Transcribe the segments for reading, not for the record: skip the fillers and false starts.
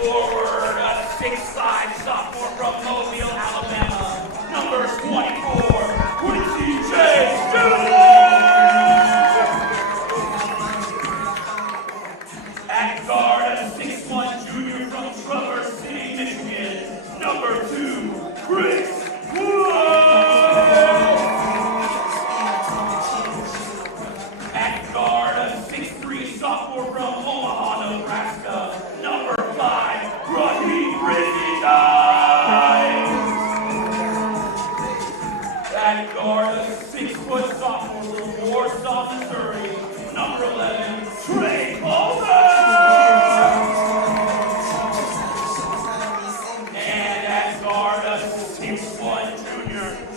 forward, a 6'5" sophomore from Mobile, Alabama, number 24, Quincy Chase Jr. At guard, a 6'1" junior from Traverse City, Michigan, number 2, Chris Woods. At guard, a 6'3" sophomore from Omaha, Nebraska, number 5, Raheem Brizendine. At guard, a 6-foot sophomore from Warsaw, Missouri, number 11, Trey Palmer. And at guard, a 6'1"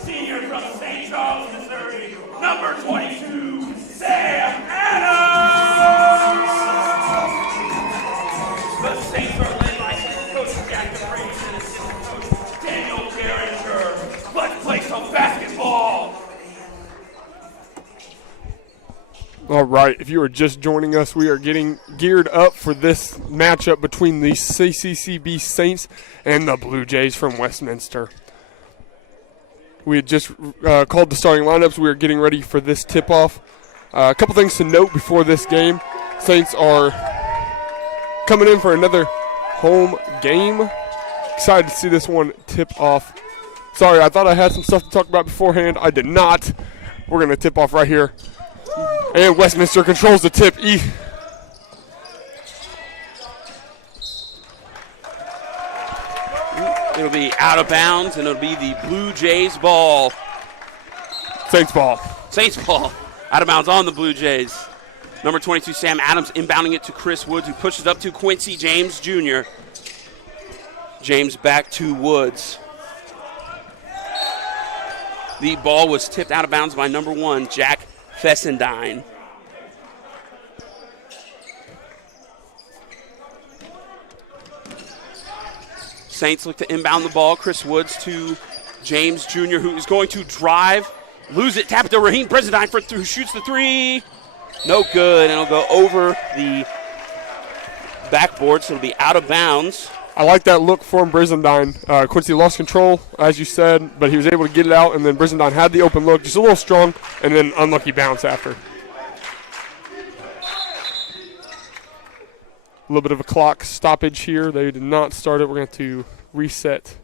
senior from St. Charles, Missouri, number 22, Sam Adams. The Saints are led by head coach Jack DeFries and assistant coach Daniel Derringer. Let's play some basketball. All right, if you are just joining us, we are getting geared up for this matchup between the CCCB Saints and the Blue Jays from Westminster. We had just called the starting lineups. We are getting ready for this tip-off. A couple things to note before this game. Saints are coming in for another home game. Excited to see this one tip off. Sorry, I thought I had some stuff to talk about beforehand. I did not. We're going to tip off right here. And Westminster controls the tip. It'll be out of bounds, and it'll be the Blue Jays ball. Saints ball. Saints ball. Out of bounds on the Blue Jays. Number 22, Sam Adams, inbounding it to Chris Woods, who pushes up to Quincy James Jr. James back to Woods. The ball was tipped out of bounds by number 1, Jack Fessendine. Saints look to inbound the ball. Chris Woods to James Jr., who is going to drive, lose it, tap it to Raheem Brizendine who shoots the 3. No good, and it'll go over the backboard, so it'll be out of bounds. I like that look from Brizendine. Quincy lost control, as you said, but he was able to get it out, and then Brizendine had the open look, just a little strong, and then unlucky bounce after. A little bit of a clock stoppage here. They did not start it. We're going to reset.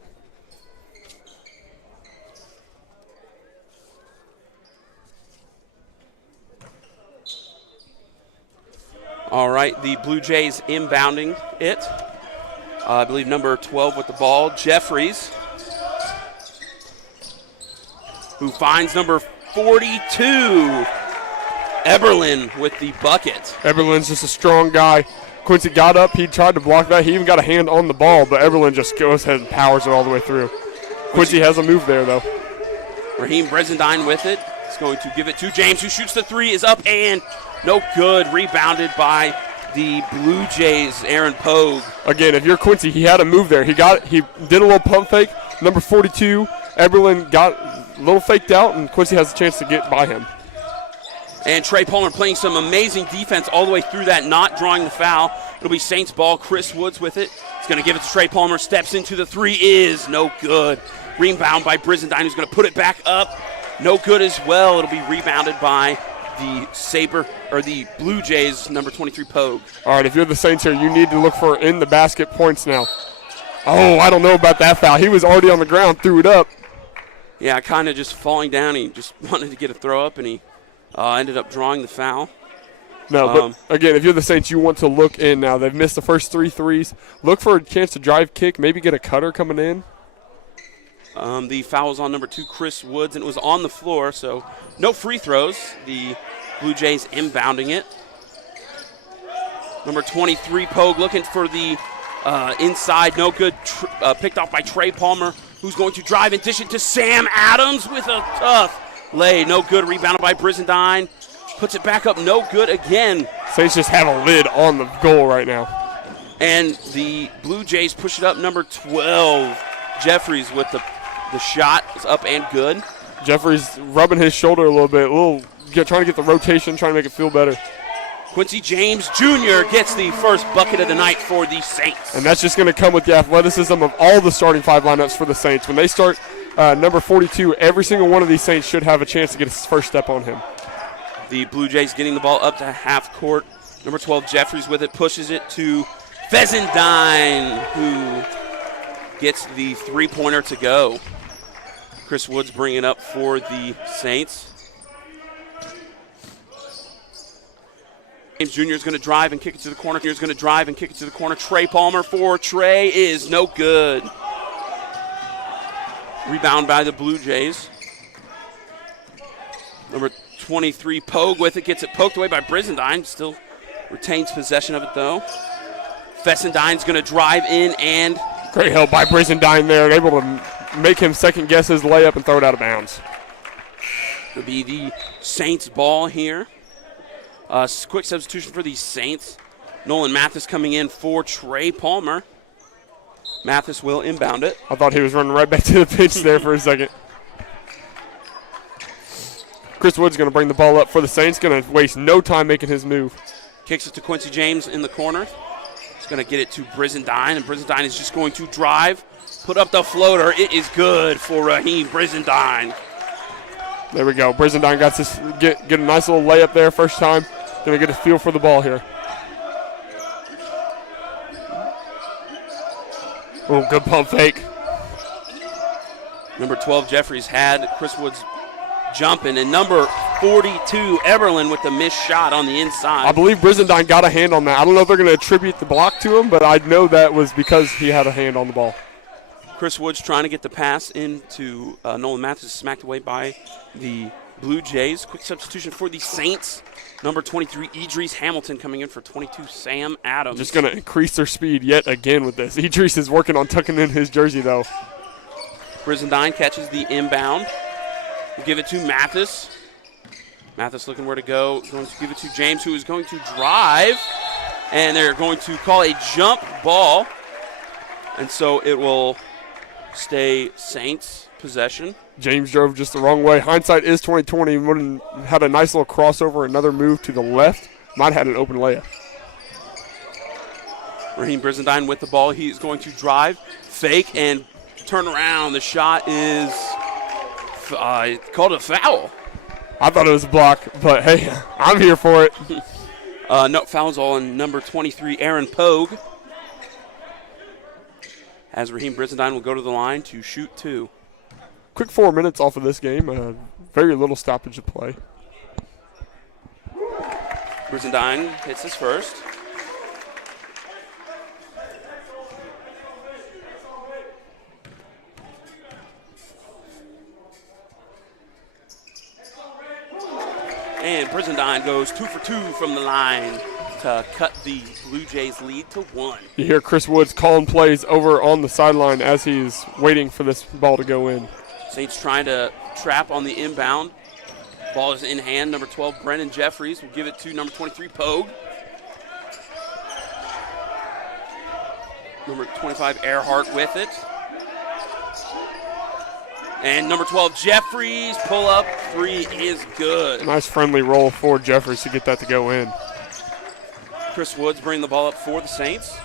All right, the Blue Jays inbounding it. I believe number 12 with the ball, Jeffries, who finds number 42, Eberlin with the bucket. Eberlin's just a strong guy. Quincy got up. He tried to block that. He even got a hand on the ball, but Eberlin just goes ahead and powers it all the way through. Quincy has a move there, though. Raheem Brizendine with it. He's going to give it to James, who shoots the 3, is up and no good. Rebounded by the Blue Jays, Aaron Pogue. Again, if you're Quincy, he had a move there. He did a little pump fake. Number 42, Eberlin got a little faked out, and Quincy has a chance to get by him. And Trey Palmer playing some amazing defense all the way through that, not drawing the foul. It'll be Saints ball. Chris Woods with it. He's going to give it to Trey Palmer. Steps into the 3, is no good. Rebound by Brizendine, who's going to put it back up. No good as well. It'll be rebounded by the Blue Jays, number 23, Pogue. All right, if you're the Saints here, you need to look for in-the-basket points now. Oh, I don't know about that foul. He was already on the ground, threw it up. Yeah, kind of just falling down. He just wanted to get a throw up, and he ended up drawing the foul. No, but again, if you're the Saints, you want to look in now. They've missed the first 3 threes. Look for a chance to drive kick, maybe get a cutter coming in. The foul was on number 2, Chris Woods, and it was on the floor, so no free throws. The Blue Jays inbounding it. Number 23, Pogue, looking for the inside. No good. Picked off by Trey Palmer, who's going to drive and dish it to Sam Adams with a tough lay. No good. Rebounded by Brizendine. Puts it back up. No good again. Saints just have a lid on the goal right now. And the Blue Jays push it up. Number 12, Jeffries with the shot. Is up and good. Jeffries rubbing his shoulder a little bit, trying to get the rotation, trying to make it feel better. Quincy James Jr. gets the first bucket of the night for the Saints. And that's just going to come with the athleticism of all the starting five lineups for the Saints. When they start number 42, every single one of these Saints should have a chance to get his first step on him. The Blue Jays getting the ball up to half court. Number 12, Jeffries with it, pushes it to Fessendine, who gets the three-pointer to go. Chris Woods bringing it up for the Saints. James Jr. is going to drive and kick it to the corner. Here's going to drive and kick it to the corner. Trey Palmer for Trey is no good. Rebound by the Blue Jays. Number 23, Pogue with it. Gets it poked away by Brizendine. Still retains possession of it, though. Fessendine's going to drive in and... Great help by Brizendine there. Able to make him second-guess his layup and throw it out of bounds. It'll be the Saints' ball here. Quick substitution for the Saints. Nolan Mathis coming in for Trey Palmer. Mathis will inbound it. I thought he was running right back to the bench there for a second. Chris Wood's going to bring the ball up for the Saints. Going to waste no time making his move. Kicks it to Quincy James in the corner. He's going to get it to Brizendine, and Brizendine is just going to drive, put up the floater. It is good for Raheem Brizendine. There we go. Brizendine got to get a nice little layup there first time. Going to get a feel for the ball here. Oh, good pump fake. Number 12, Jeffries had Chris Woods jumping, and number 42, Eberlin with the missed shot on the inside. I believe Brizendine got a hand on that. I don't know if they're going to attribute the block to him, but I know that was because he had a hand on the ball. Chris Woods trying to get the pass into Nolan Mathis, smacked away by the Blue Jays. Quick substitution for the Saints. Number 23, Idris Hamilton coming in for 22, Sam Adams. Just going to increase their speed yet again with this. Idris is working on tucking in his jersey, though. Brizendine catches the inbound. We'll give it to Mathis. Mathis looking where to go. Going to give it to James, who is going to drive. And they're going to call a jump ball. And so it will stay Saints possession. James drove just the wrong way. Hindsight is 2020. Had a nice little crossover, another move to the left. Might have had an open layup. Raheem Brizendine with the ball. He's going to drive, fake, and turn around. The shot is called a foul. I thought it was a block, but hey, I'm here for it. No fouls on number 23, Aaron Pogue. As Raheem Brizendine will go to the line to shoot two. Quick 4 minutes off of this game. Very little stoppage of play. Brizendine hits his first. And Brizendine goes 2 for 2 from the line to cut the Blue Jays lead to 1. You hear Chris Woods calling plays over on the sideline as he's waiting for this ball to go in. Saints trying to trap on the inbound. Ball is in hand. Number 12, Brennan Jeffries will give it to number 23, Pogue. Number 25, Earhart with it. And number 12, Jeffries, pull up, 3 is good. Nice friendly roll for Jeffries to get that to go in. Chris Woods bringing the ball up for the Saints.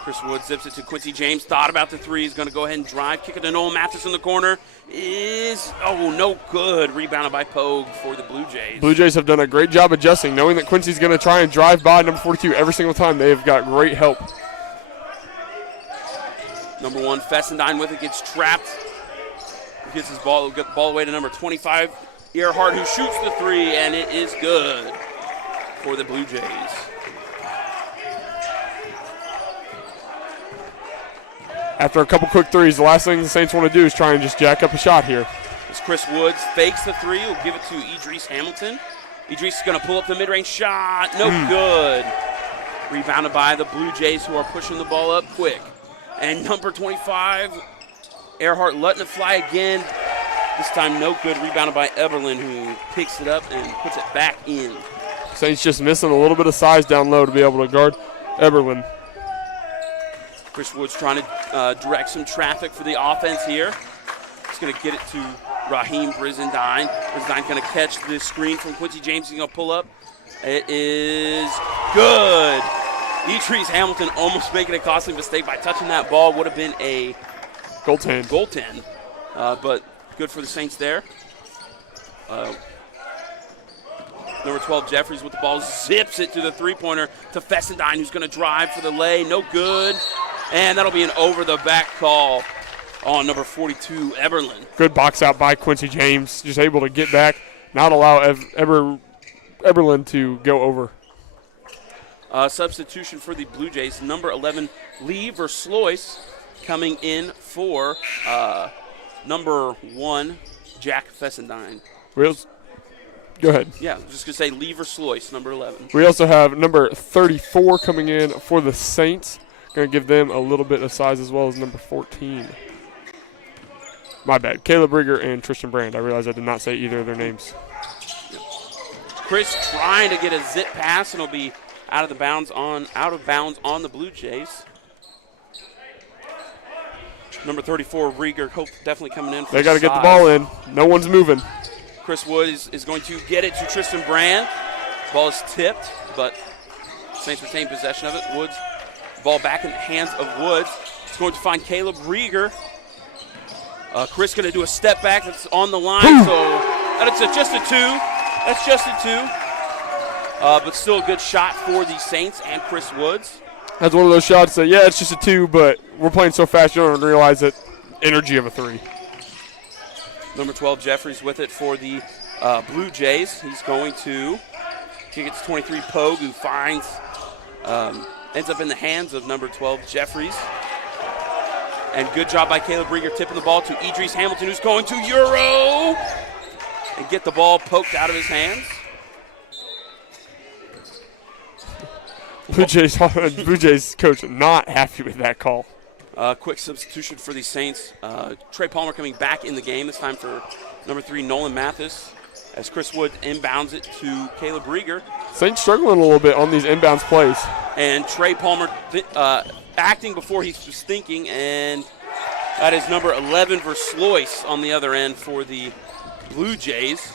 Chris Woods zips it to Quincy James. Thought about the three. He's going to go ahead and drive. Kick it to Nolan Mathis in the corner. No good. Rebounded by Pogue for the Blue Jays. Blue Jays have done a great job adjusting, knowing that Quincy's going to try and drive by number 42 every single time. They've got great help. Number 1, Fessendine with it, gets trapped. Gets his ball, get the ball away to number 25, Earhart, who shoots the three, and it is good for the Blue Jays. After a couple quick threes, the last thing the Saints want to do is try and just jack up a shot here. As Chris Woods fakes the three, he'll give it to Idris Hamilton. Idris is going to pull up the mid-range shot. No good. Rebounded by the Blue Jays, who are pushing the ball up quick. And number 25, Earhart letting it fly again. This time no good. Rebounded by Eberlin, who picks it up and puts it back in. Saints just missing a little bit of size down low to be able to guard Eberlin. Chris Woods trying to direct some traffic for the offense here. He's going to get it to Raheem Brizendine. Brizendine's going to catch the screen from Quincy James. He's going to pull up. It is good. Idris Hamilton almost making a costly mistake by touching that ball. Would have been a goaltend. But good for the Saints there. Number 12, Jeffries with the ball, zips it to the three-pointer to Fessendine, who's going to drive for the lay. No good. And that'll be an over-the-back call on number 42, Eberlin. Good box out by Quincy James, just able to get back, not allow Eberlin to go over. Substitution for the Blue Jays, number 11, Lee Verslois, coming in for number 1, Jack Fessendine. Go ahead. Yeah, I'm just going to say Lee Verslois, number 11. We also have number 34 coming in for the Saints. Going to give them a little bit of size as well as number 14. My bad. Caleb Rieger and Tristan Brand. I realize I did not say either of their names. Chris trying to get a zip pass, and it'll be out of bounds on the Blue Jays. Number 34, Rieger, definitely coming in for They got to get the ball in. No one's moving. Chris Woods is going to get it to Tristan Brand. Ball is tipped, but Saints retain possession of it. Woods, ball back in the hands of Woods. He's going to find Caleb Rieger. Chris going to do a step back that's on the line, so that's just a 2. That's just a 2. But still a good shot for the Saints and Chris Woods. That's one of those shots that, yeah, it's just a 2, but we're playing so fast you don't realize it. Energy of a 3. Number 12, Jeffries with it for the Blue Jays. He's going to kick it to 23, Pogue, who finds, ends up in the hands of number 12, Jeffries. And good job by Caleb Rieger tipping the ball to Idris Hamilton, who's going to Euro and get the ball poked out of his hands. Blue Jays coach not happy with that call. Quick substitution for the Saints. Trey Palmer coming back in the game, this time for number 3, Nolan Mathis, as Chris Wood inbounds it to Caleb Rieger. Saints struggling a little bit on these inbounds plays. And Trey Palmer acting before he was thinking, and that is number 11, Verslois, on the other end for the Blue Jays.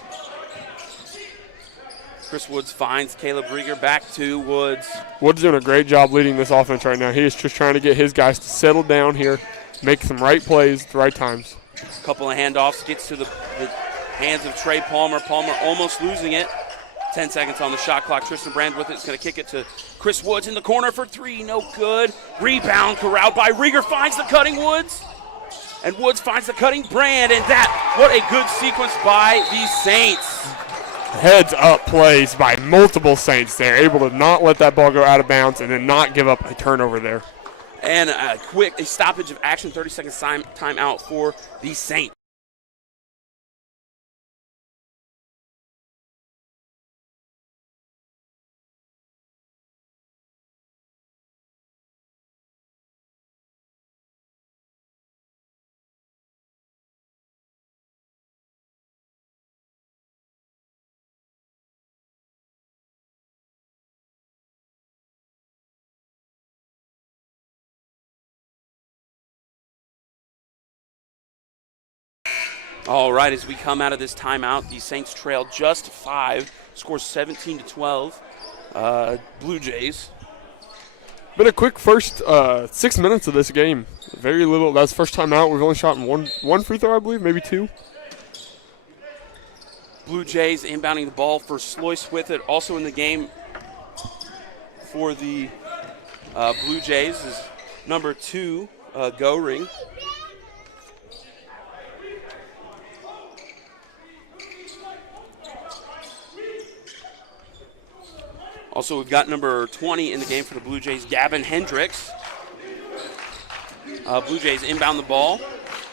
Chris Woods finds Caleb Rieger, back to Woods. Woods doing a great job leading this offense right now. He is just trying to get his guys to settle down here, make some right plays at the right times. A couple of handoffs, gets to the hands of Trey Palmer. Palmer almost losing it. 10 seconds on the shot clock. Tristan Brand with it. It's going to kick it to Chris Woods in the corner for 3. No good. Rebound corralled by Rieger. Finds the cutting Woods. And Woods finds the cutting Brand. And what a good sequence by the Saints. Heads up plays by multiple Saints there, able to not let that ball go out of bounds and then not give up a turnover there. And a stoppage of action, 30 seconds timeout for the Saints. All right, as we come out of this timeout, the Saints trail just 5, scores 17-12. Blue Jays. Been a quick first 6 minutes of this game. Very little. That's the first time out. We've only shot one free throw, I believe, maybe 2. Blue Jays inbounding the ball for Slois with it. Also in the game for the Blue Jays is number 2, Goring. Also, we've got number 20 in the game for the Blue Jays, Gavin Hendricks. Blue Jays inbound the ball.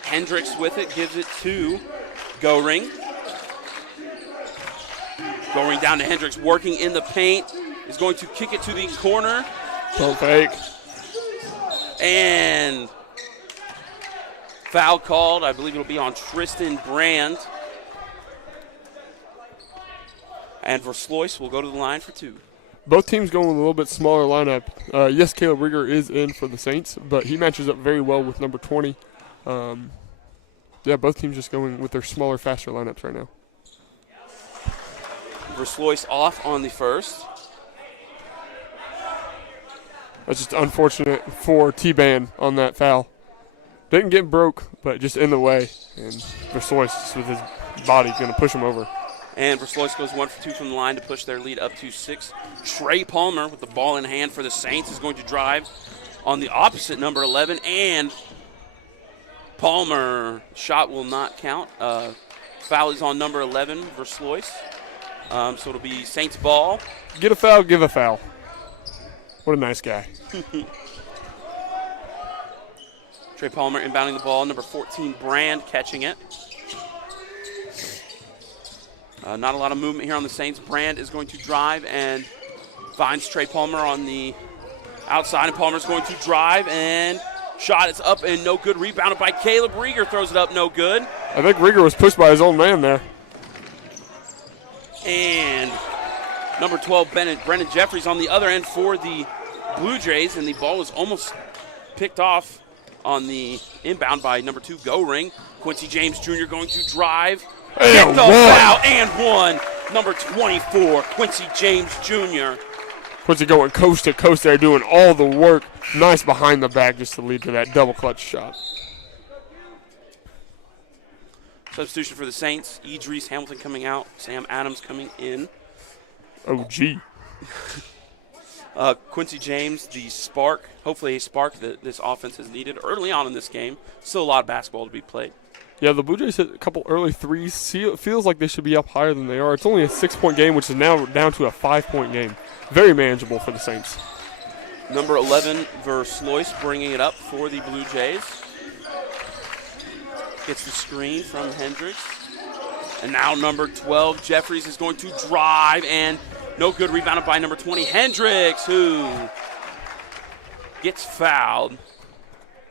Hendricks with it, gives it to Goring. Goring down to Hendricks, working in the paint. Is going to kick it to the corner. Don't fake. And foul called. I believe it'll be on Tristan Brand. And Verslois will go to the line for 2. Both teams going with a little bit smaller lineup. Yes, Caleb Rieger is in for the Saints, but he matches up very well with number 20. Yeah, both teams just going with their smaller, faster lineups right now. Verslois off on the first. That's just unfortunate for T-Ban on that foul. Didn't get broke, but just in the way. And Verslois, just with his body, going to push him over. And Verslois goes 1 for 2 from the line to push their lead up to 6. Trey Palmer with the ball in hand for the Saints is going to drive on the opposite number 11. And Palmer shot will not count. Foul is on number 11, Verslois. So it'll be Saints ball. Get a foul, give a foul. What a nice guy. Trey Palmer inbounding the ball. Number 14, Brand, catching it. Not a lot of movement here on the Saints. Brand is going to drive and finds Trey Palmer on the outside. And Palmer's going to drive and shot is up and no good. Rebounded by Caleb Rieger. Throws it up, no good. I think Rieger was pushed by his own man there. And number 12, Brennan Jeffries on the other end for the Blue Jays. And the ball was almost picked off on the inbound by number 2, Go-Ring. Quincy James Jr. going to drive. And the foul and one. Number 24, Quincy James Jr. Quincy going coast to coast there, doing all the work. Nice behind the back just to lead to that double clutch shot. Substitution for the Saints. Idris Hamilton coming out. Sam Adams coming in. Oh, gee. Quincy James, the spark, hopefully a spark that this offense has needed early on in this game. Still a lot of basketball to be played. Yeah, the Blue Jays hit a couple early threes. It feels like they should be up higher than they are. It's only a 6-point game, which is now down to a 5-point game. Very manageable for the Saints. Number 11, Verslois, bringing it up for the Blue Jays. Gets the screen from Hendricks. And now number 12, Jeffries, is going to drive and no good. Rebounded by number 20, Hendricks, who gets fouled.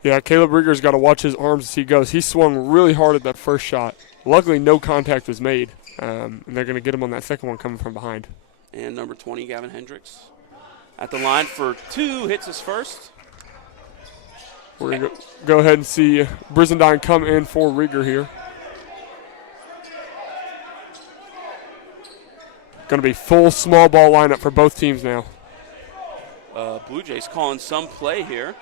Yeah, Caleb Rieger's got to watch his arms as he goes. He swung really hard at that first shot. Luckily, no contact was made, and they're going to get him on that second one coming from behind. And number 20, Gavin Hendricks, at the line for 2, hits his first. We're going to go ahead and see Brizendine come in for Rieger here. Going to be full small ball lineup for both teams now. Blue Jays calling some play here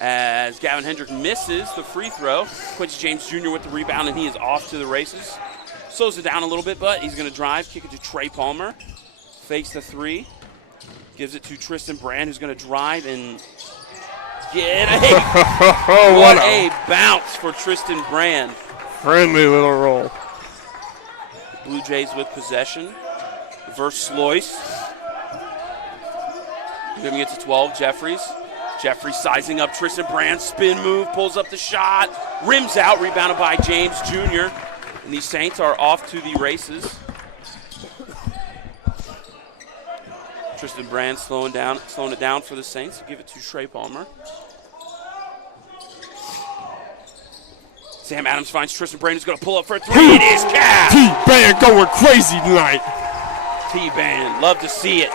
as Gavin Hendricks misses the free throw. Quincy James Jr. with the rebound, and he is off to the races. Slows it down a little bit, but he's going to drive, kick it to Trey Palmer. Fakes the 3. Gives it to Tristan Brand, who's going to drive and get a what a bounce for Tristan Brand. Friendly little roll. Blue Jays with possession. Verslois. Giving it to 12, Jeffries. Jeffries sizing up Tristan Brand. Spin move, pulls up the shot. Rims out, rebounded by James Jr. And the Saints are off to the races. Tristan Brand slowing it down for the Saints. Give it to Trey Palmer. Sam Adams finds Tristan Brand, who's going to pull up for a 3. It is cash! T-Band going crazy tonight. T-Band, love to see it.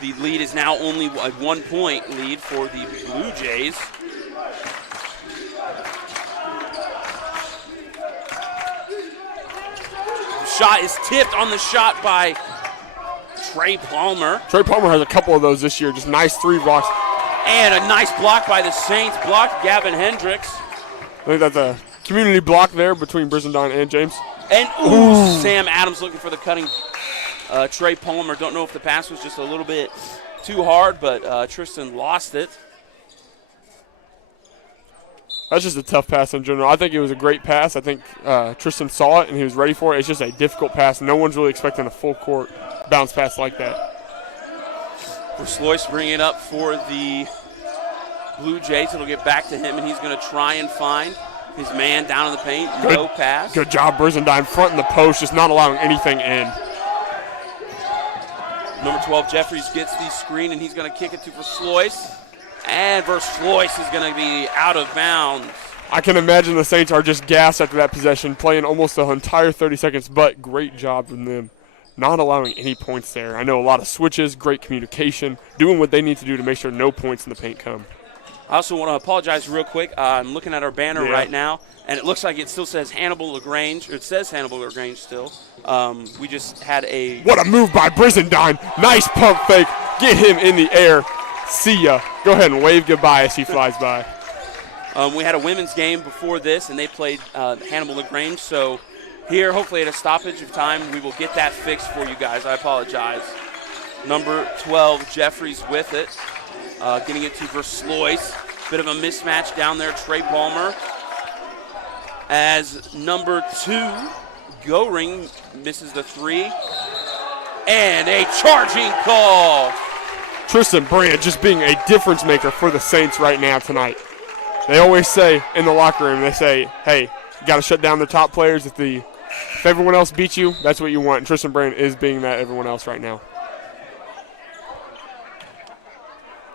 The lead is now only a 1-point lead for the Blue Jays. Shot is tipped on the shot by Trey Palmer. Trey Palmer has a couple of those this year. Just nice 3 blocks. And a nice block by the Saints. Blocked Gavin Hendricks. I think that's a community block there between Brizendine and James. And Sam Adams looking for the cutting Trey Palmer. Don't know if the pass was just a little bit too hard, but Tristan lost it. That's just a tough pass in general. I think it was a great pass. I think Tristan saw it and he was ready for it. It's just a difficult pass. No one's really expecting a full court bounce pass like that. Verslois bringing it up for the Blue Jays. It'll get back to him, and he's going to try and find his man down in the paint. No pass. Good job, Brizendine. Front in the post, just not allowing anything in. Number 12, Jeffries, gets the screen, and he's going to kick it to Verslois. And Verslois is going to be out of bounds. I can imagine the Saints are just gassed after that possession, playing almost the entire 30 seconds, but great job from them. Not allowing any points there. I know a lot of switches, great communication, doing what they need to do to make sure no points in the paint come. I also want to apologize real quick. I'm looking at our banner right now, and it looks like it still says Hannibal LaGrange. Or it says Hannibal LaGrange still. We just had a... What a move by Brizendine. Nice pump fake. Get him in the air. See ya. Go ahead and wave goodbye as he flies by. We had a women's game before this, and they played Hannibal LaGrange. So here, hopefully at a stoppage of time, we will get that fixed for you guys. I apologize. Number 12, Jeffries with it. Getting it to Verslois. Bit of a mismatch down there, Trey Palmer. As number 2, Goring misses the 3. And a charging call. Tristan Brand just being a difference maker for the Saints right now tonight. They always say in the locker room, they say, hey, you got to shut down the top players. If everyone else beats you, that's what you want. And Tristan Brand is being that everyone else right now.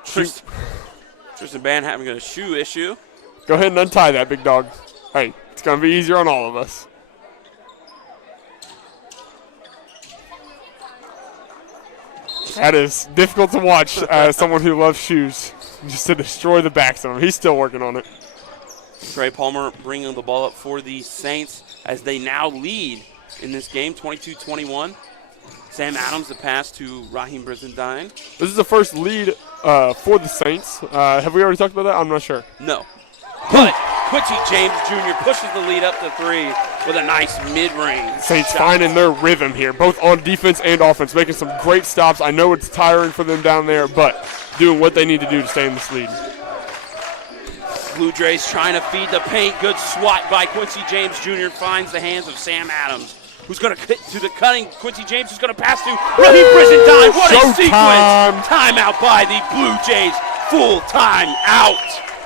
Tristan Brand having a shoe issue. Go ahead and untie that, big dog. Hey, it's going to be easier on all of us. That is difficult to watch as someone who loves shoes, just to destroy the backs of them. He's still working on it. Trey Palmer bringing the ball up for the Saints as they now lead in this game, 22-21. Sam Adams, the pass to Raheem Brizendine. This is the first lead for the Saints. Have we already talked about that? I'm not sure. No. But Quincy James Jr. pushes the lead up to 3 with a nice mid-range Saints shot. finding their rhythm here, both on defense and offense, making some great stops. I know it's tiring for them down there, but doing what they need to do to stay in this lead. Blue Jays trying to feed the paint. Good swat by Quincy James Jr. Finds the hands of Sam Adams, who's going to cut to the cutting. Quincy James who's going to pass to Raheem Brizendine. What a sequence! Timeout by the Blue Jays. Full time out.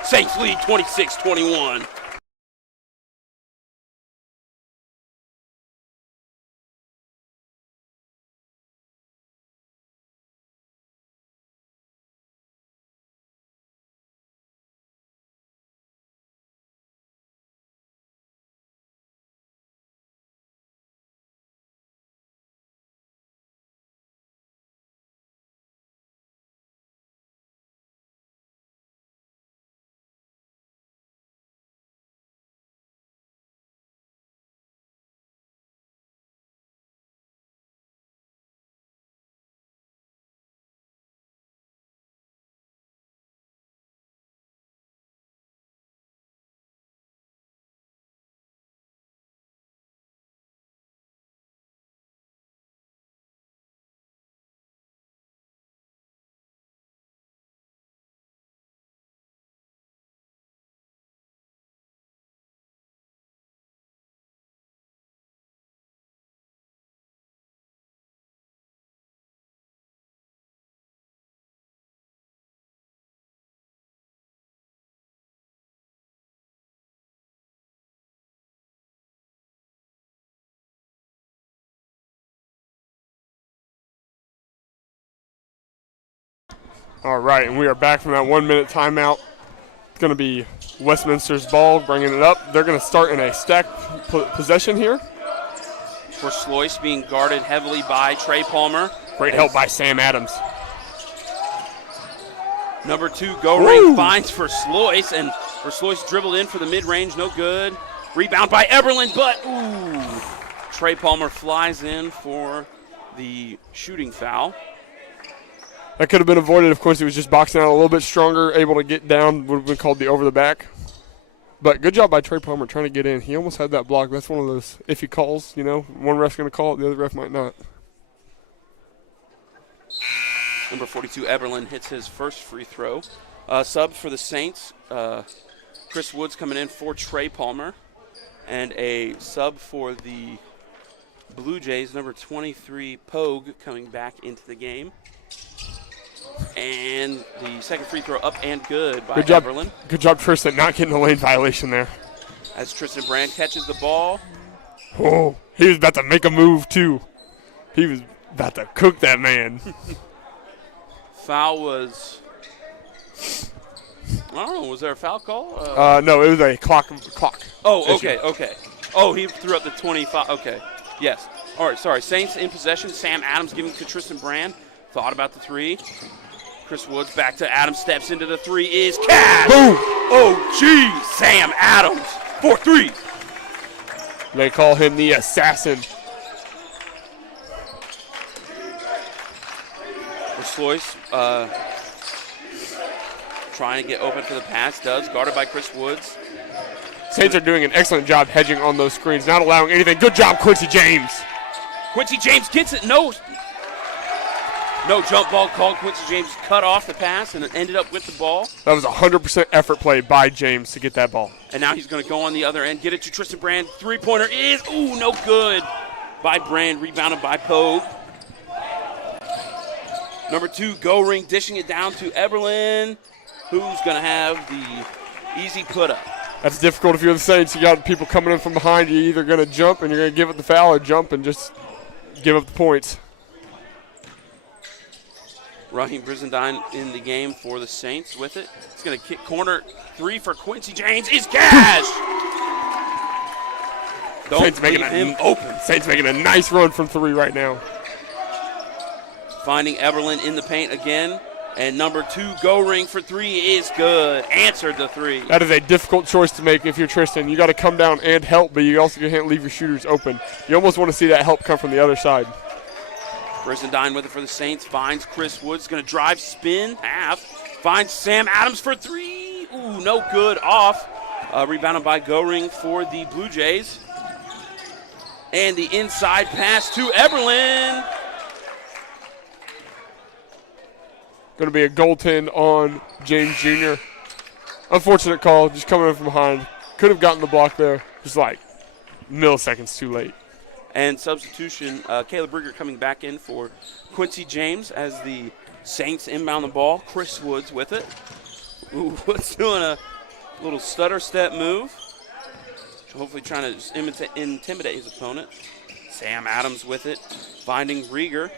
Saints lead 26-21. All right, and we are back from that 1-minute timeout. It's going to be Westminster's ball, bringing it up. They're going to start in a stacked possession here. Verslois being guarded heavily by Trey Palmer. Great help by Sam Adams. Number 2, Goring finds Verslois, and Verslois dribbled in for the mid-range, no good. Rebound by Eberlin, but Trey Palmer flies in for the shooting foul. That could have been avoided if Quincy was just boxing out a little bit stronger, able to get down, would have been called the over the back. But good job by Trey Palmer trying to get in. He almost had that block. That's one of those iffy calls, you know. One ref's going to call it, the other ref might not. Number 42, Eberlin, hits his first free throw. Sub for the Saints, Chris Woods coming in for Trey Palmer. And a sub for the Blue Jays, number 23, Pogue, coming back into the game. And the second free throw up and good by Eberlin. Good job, Tristan, not getting a lane violation there. As Tristan Brand catches the ball. Oh, he was about to make a move, too. He was about to cook that man. Foul was, I don't know, was there a foul call? No, it was a clock. Oh, okay. Oh, he threw up the 25. Okay, yes. All right, sorry. Saints in possession. Sam Adams giving to Tristan Brand. Thought about the 3. Chris Woods back to Adams, steps into the three, is cash. Boom! Oh, geez. Sam Adams for three. They call him the assassin. Sloyce trying to get open for the pass, does, guarded by Chris Woods. Saints are doing an excellent job hedging on those screens, not allowing anything. Good job, Quincy James. Quincy James gets it. No jump ball called. Quincy James cut off the pass and ended up with the ball. That was a 100% effort play by James to get that ball. And now he's going to go on the other end, get it to Tristan Brand. Three-pointer is, no good by Brand, rebounded by Pogue. Number 2, Goring, dishing it down to Eberlin, who's going to have the easy put-up. That's difficult if you're the Saints. You got people coming in from behind. You're either going to jump and you're going to give up the foul, or jump and just give up the points. Raheem Brizendine in the game for the Saints with it. He's going to kick corner 3 for Quincy James. Is cash! Saints making him open. Saints making a nice run from 3 right now. Finding Eberlin in the paint again. And number 2, Goring for 3 is good. Answered the 3. That is a difficult choice to make if you're Tristan. You got to come down and help, but you also can't leave your shooters open. You almost want to see that help come from the other side. Brizendine with it for the Saints. Finds Chris Woods. Going to drive, spin, half. Finds Sam Adams for 3. No good. Off. Rebounded by Goring for the Blue Jays. And the inside pass to Eberlin. Going to be a goaltend on James Jr. Unfortunate call, just coming in from behind. Could have gotten the block there, just like milliseconds too late. And substitution, Caleb Brigger coming back in for Quincy James as the Saints inbound the ball. Chris Woods with it. Woods doing a little stutter step move. Hopefully trying to just intimidate his opponent. Sam Adams with it, finding Rieger.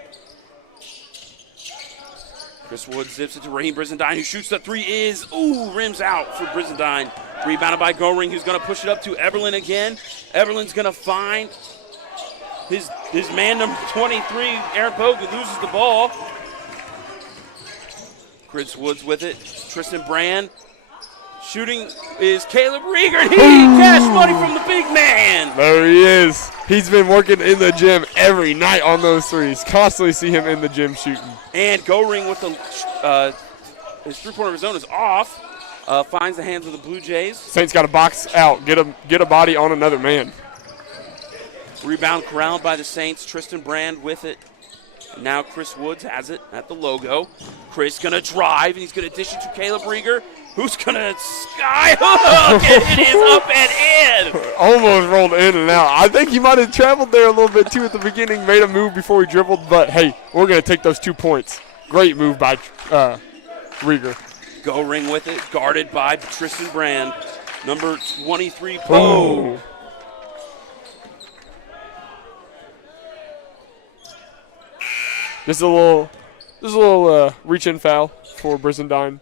Chris Woods zips it to Raheem Brizendine, who shoots the 3 is, rims out for Brizendine. Rebounded by Goring, who's going to push it up to Eberlin again. Eberlin's going to find his man number 23, Aaron Pogue, who loses the ball. Chris Woods with it. Tristan Brand. Shooting is Caleb Rieger. He cashed money from the big man. There he is. He's been working in the gym every night on those 3s. Constantly see him in the gym shooting. And Goring with the his three-pointer of his own is off. Finds the hands of the Blue Jays. Saints got to box out. Get a body on another man. Rebound corralled by the Saints. Tristan Brand with it. Now Chris Woods has it at the logo. Chris going to drive, and he's going to dish it to Caleb Rieger, who's going to sky hook, and it is up and in. Almost rolled in and out. I think he might have traveled there a little bit, too, at the beginning, made a move before he dribbled, but, hey, we're going to take those 2 points. Great move by Rieger. Goring with it, guarded by Tristan Brand. Number 23, Poe. Just a little reach-in foul for Brizendine.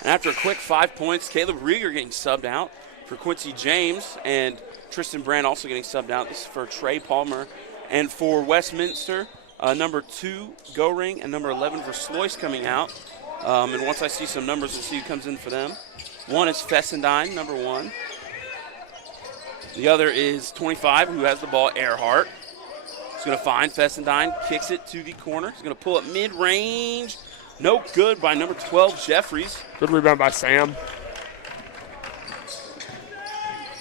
And after a quick 5 points, Caleb Rieger getting subbed out for Quincy James, and Tristan Brand also getting subbed out. This is for Trey Palmer. And for Westminster, number 2, Goring, and number 11 for Sloyce coming out. And once I see some numbers, we'll see who comes in for them. One is Fessendine, number 1. The other is 25, who has the ball, Earhart. He's going to find Fessendine, kicks it to the corner. He's going to pull it mid-range. No good by number 12, Jeffries. Good rebound by Sam.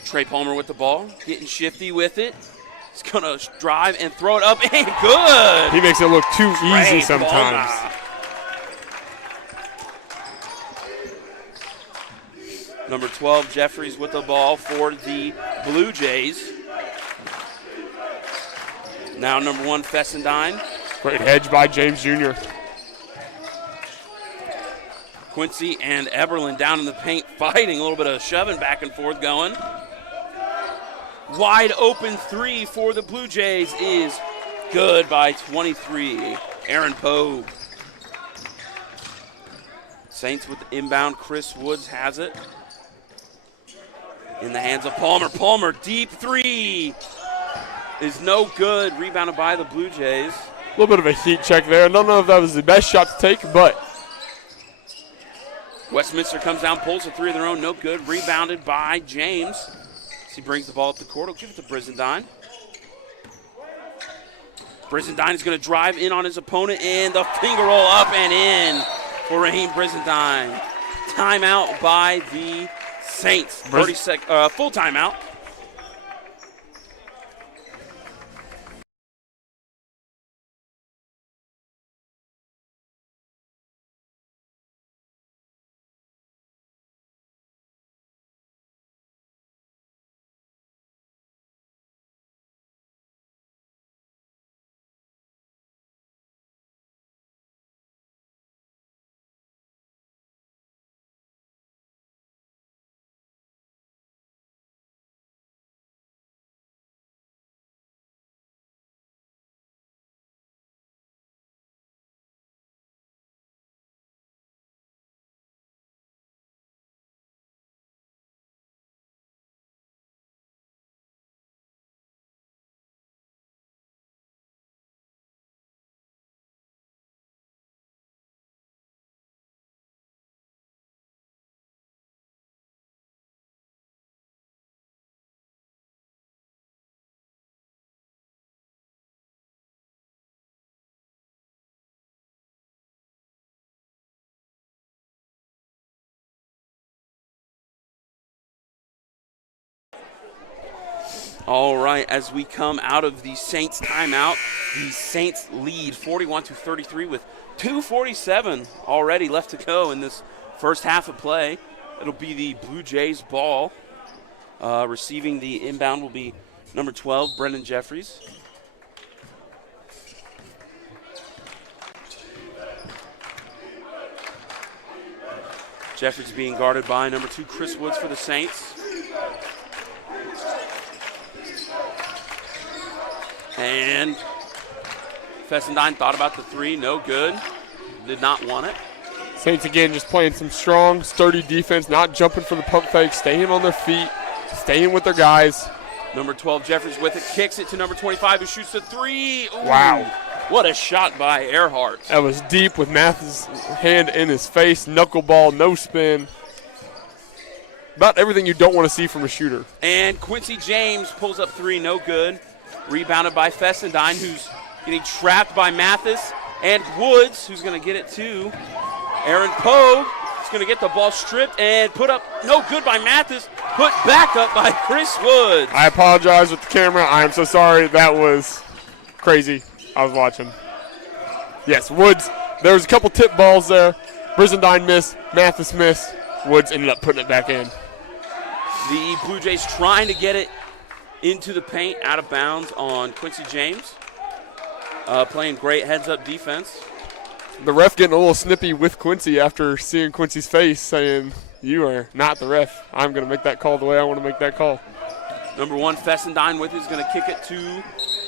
Trey Palmer with the ball, getting shifty with it. He's going to drive and throw it up, and good. He makes it look too easy Trey sometimes. Palmer. Number 12, Jeffries with the ball for the Blue Jays. Now number 1, Fessendine. Great hedge by James Jr. Quincy and Eberlin down in the paint fighting, a little bit of shoving back and forth going. Wide open 3 for the Blue Jays is good by 23, Aaron Pogue. Saints with the inbound, Chris Woods has it. In the hands of Palmer. Palmer, deep 3 is no good. Rebounded by the Blue Jays. A little bit of a heat check there. I don't know if that was the best shot to take, but Westminster comes down, pulls a three of their own, no good. Rebounded by James. He brings the ball up the court. He'll give it to Brizendine. Brizendine is going to drive in on his opponent, and the finger roll up and in for Raheem Brizendine. Timeout by the Saints. Full timeout. All right, as we come out of the Saints timeout, the Saints lead 41-33 with 2:47 already left to go in this first half of play. It'll be the Blue Jays ball. Receiving the inbound will be number 12, Brendan Jeffries. Jeffries being guarded by number 2, Chris Woods for the Saints. And Fessendine thought about the three, no good. Did not want it. Saints again just playing some strong, sturdy defense, not jumping for the pump fake, staying on their feet, staying with their guys. Number 12, Jeffries with it, kicks it to number 25, who shoots a three. Ooh, wow. What a shot by Earhart. That was deep with Mathis' hand in his face, knuckleball, no spin. About everything you don't want to see from a shooter. And Quincy James pulls up three, no good. Rebounded by Fessendine, who's getting trapped by Mathis. And Woods, who's going to get it to Aaron Pogue. He's going to get the ball stripped and put up, no good by Mathis. Put back up by Chris Woods. I apologize with the camera. I am so sorry. That was crazy. I was watching. Yes, Woods. There was a couple tip balls there. Brizendine missed. Mathis missed. Woods ended up putting it back in. The Blue Jays trying to get it into the paint, out of bounds on Quincy James. Playing great heads-up defense. The ref getting a little snippy with Quincy after seeing Quincy's face, saying, "You are not the ref. I'm going to make that call the way I want to make that call." Number 1, Fessendine with it, is going to kick it to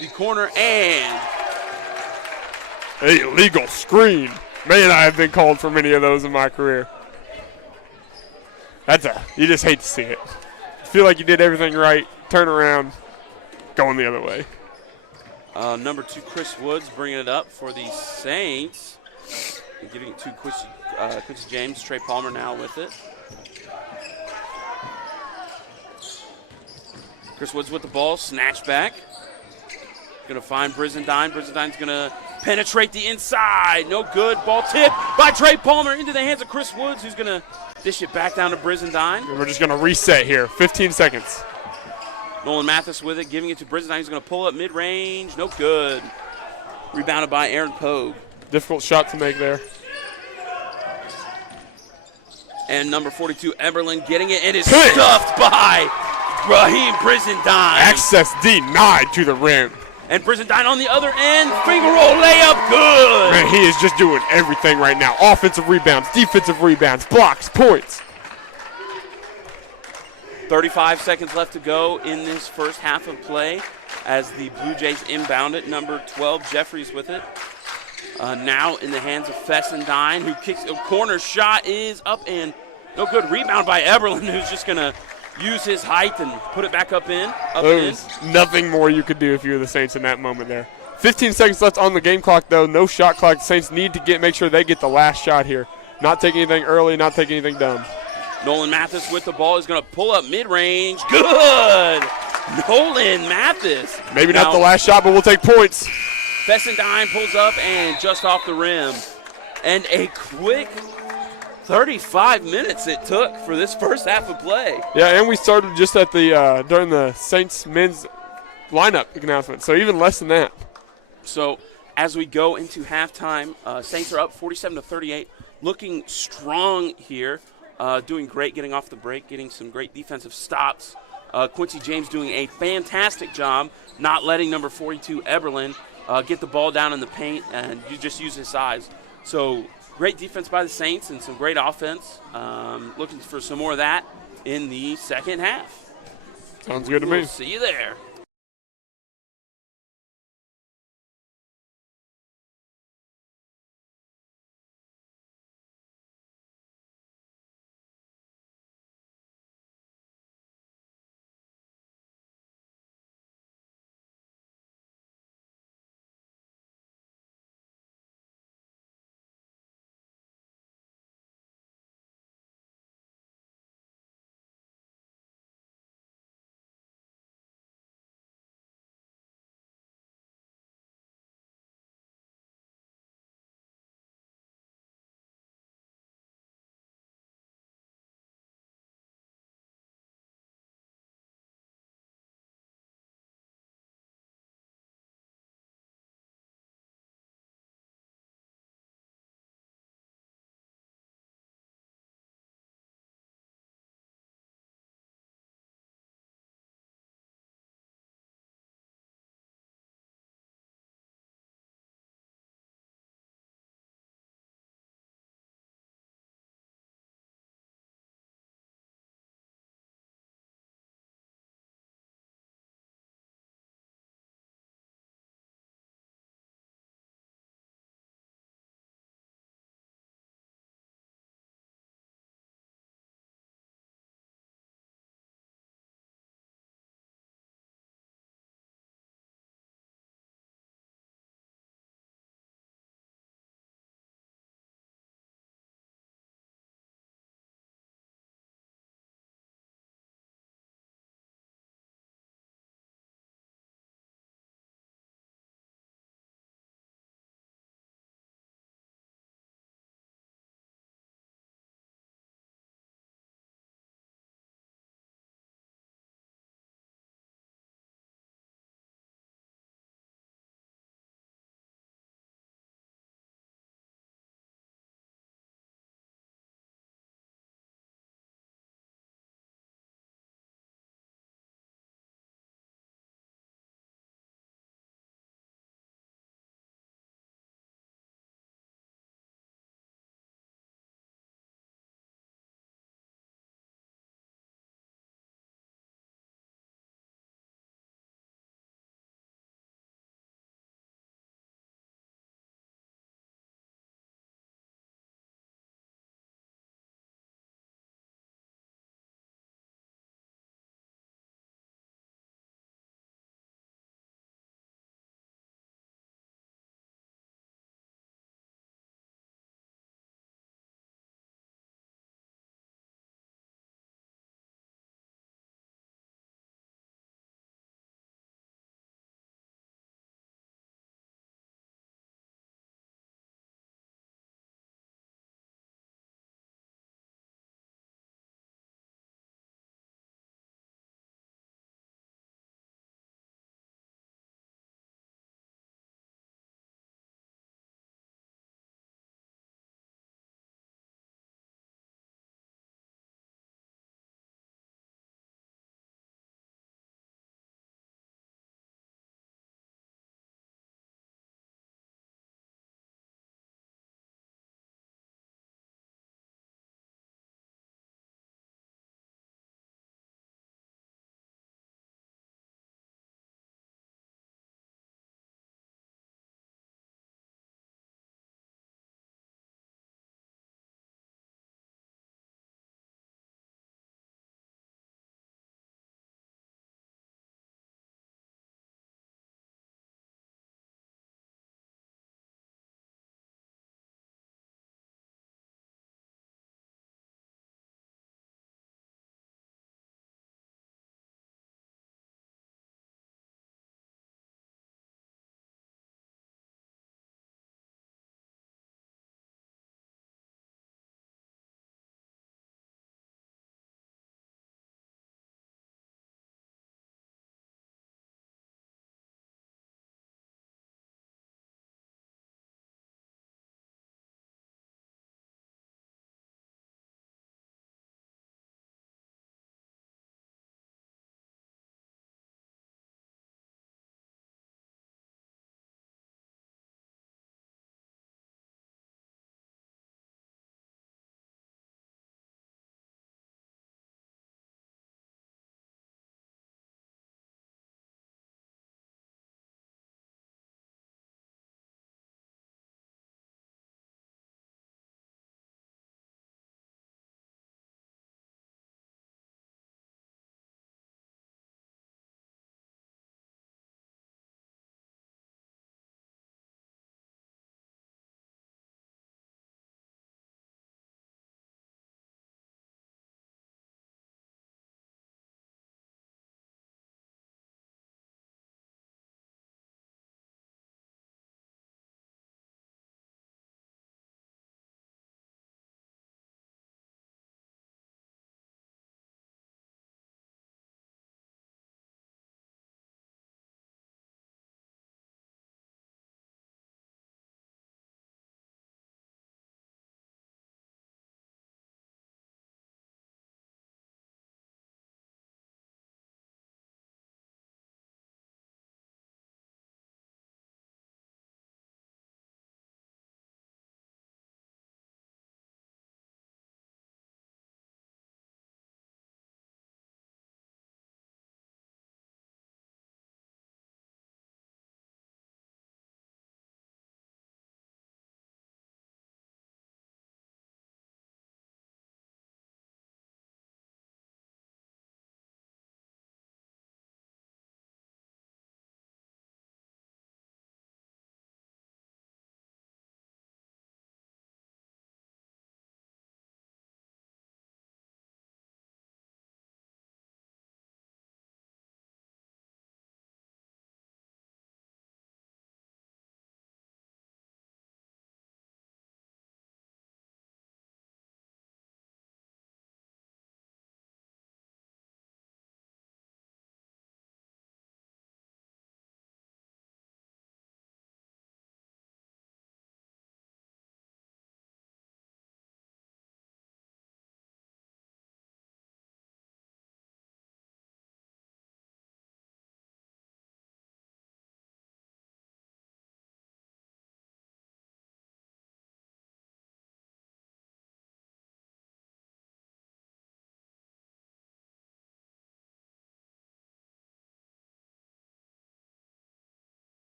the corner, and a illegal screen. Man, I have been called for many of those in my career. You just hate to see it. Feel like you did everything right, turn around, going the other way. Number 2, Chris Woods, bringing it up for the Saints. And giving it to Quincy James. Trey Palmer now with it. Chris Woods with the ball, snatch back. Going to find Brizendine. Brizendine's going to penetrate the inside. No good. Ball tipped by Trey Palmer into the hands of Chris Woods, who's going to dish it back down to Brizendine. And we're just going to reset here. 15 seconds. Nolan Mathis with it, giving it to Brizendine. He's going to pull up mid-range. No good. Rebounded by Aaron Pogue. Difficult shot to make there. And number 42, Eberlin, getting it, and is stuffed by Raheem Brizendine. Access denied to the rim. And Brizendine on the other end, finger roll layup, good. Man, he is just doing everything right now. Offensive rebounds, defensive rebounds, blocks, points. 35 seconds left to go in this first half of play as the Blue Jays inbound it. Number 12, Jeffries with it. Now in the hands of Fessendine, who kicks a corner shot, is up and no good. Rebound by Eberlin, who's just going to use his height and put it back up in. There's nothing more you could do if you were the Saints in that moment there. 15 seconds left on the game clock, though. No shot clock. The Saints need to make sure they get the last shot here. Not take anything early, not take anything dumb. Nolan Mathis with the ball is going to pull up mid-range. Good! Nolan Mathis. Maybe not the last shot, but we'll take points. Fessendine pulls up and just off the rim. And a quick 35 minutes it took for this first half of play. Yeah, and we started just at the during the Saints men's lineup announcement, so even less than that. So as we go into halftime, Saints are up 47-38, looking strong here, doing great getting off the break, getting some great defensive stops. Quincy James doing a fantastic job not letting number 42 Eberlin get the ball down in the paint and you just use his size. So great defense by the Saints and some great offense. Looking for some more of that in the second half. Sounds good to me. We'll see you there.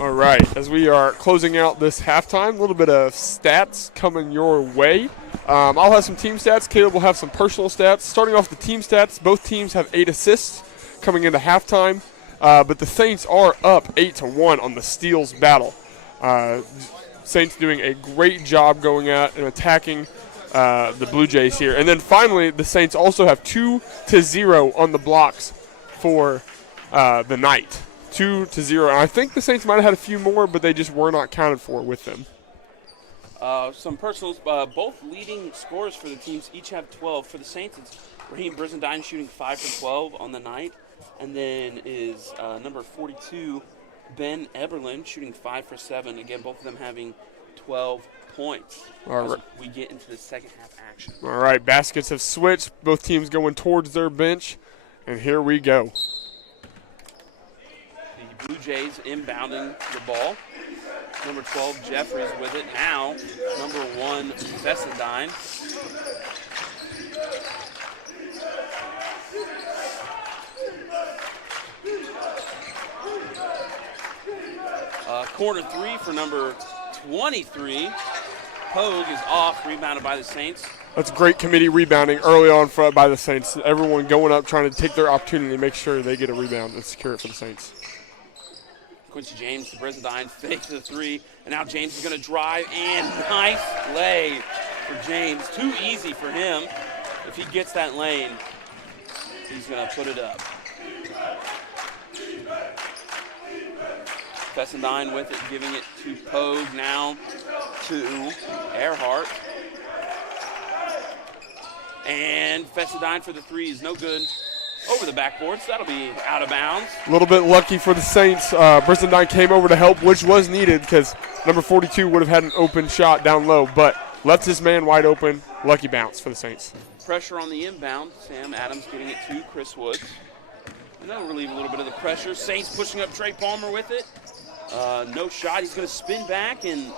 All right, as we are closing out this halftime, a little bit of stats coming your way. I'll have some team stats. Caleb will have some personal stats. Starting off the team stats, both teams have 8 assists coming into halftime, but the Saints are up 8-1 on the steals battle. Saints doing a great job going out and attacking the Blue Jays here. And then finally, the Saints also have 2-0 on the blocks for the night. 2-0. And I think the Saints might have had a few more, but they just were not counted for with them. Some personals, both leading scorers for the teams each have 12. For the Saints, it's Raheem Brizendine shooting 5 for 12 on the night. And then is number 42, Ben Eberlin, shooting 5 for 7. Again, both of them having 12 points. All right. As we get into the second half action. All right, baskets have switched. Both teams going towards their bench. And here we go. The Blue Jays inbounding the ball. Number 12, Jeffries with it. Now, number 1, Fessendine. Corner 3 for number 23. Pogue is off, rebounded by the Saints. That's great committee rebounding early on by the Saints. Everyone going up trying to take their opportunity to make sure they get a rebound and secure it for the Saints. Quincy James to Brizendine, fake to the 3, and now James is going to drive, and nice lay for James. Too easy for him. If he gets that lane, he's going to put it up. Fessendine with it, giving it to Pogue, now to Earhart. And Fessendine for the 3 is no good. Over the backboard, so that'll be out of bounds. A little bit lucky for the Saints. Brizendine came over to help, which was needed because number 42 would have had an open shot down low, but left his man wide open. Lucky bounce for the Saints. Pressure on the inbound. Sam Adams getting it to Chris Woods. And that'll relieve a little bit of the pressure. Saints pushing up Trey Palmer with it. No shot. He's going to spin back and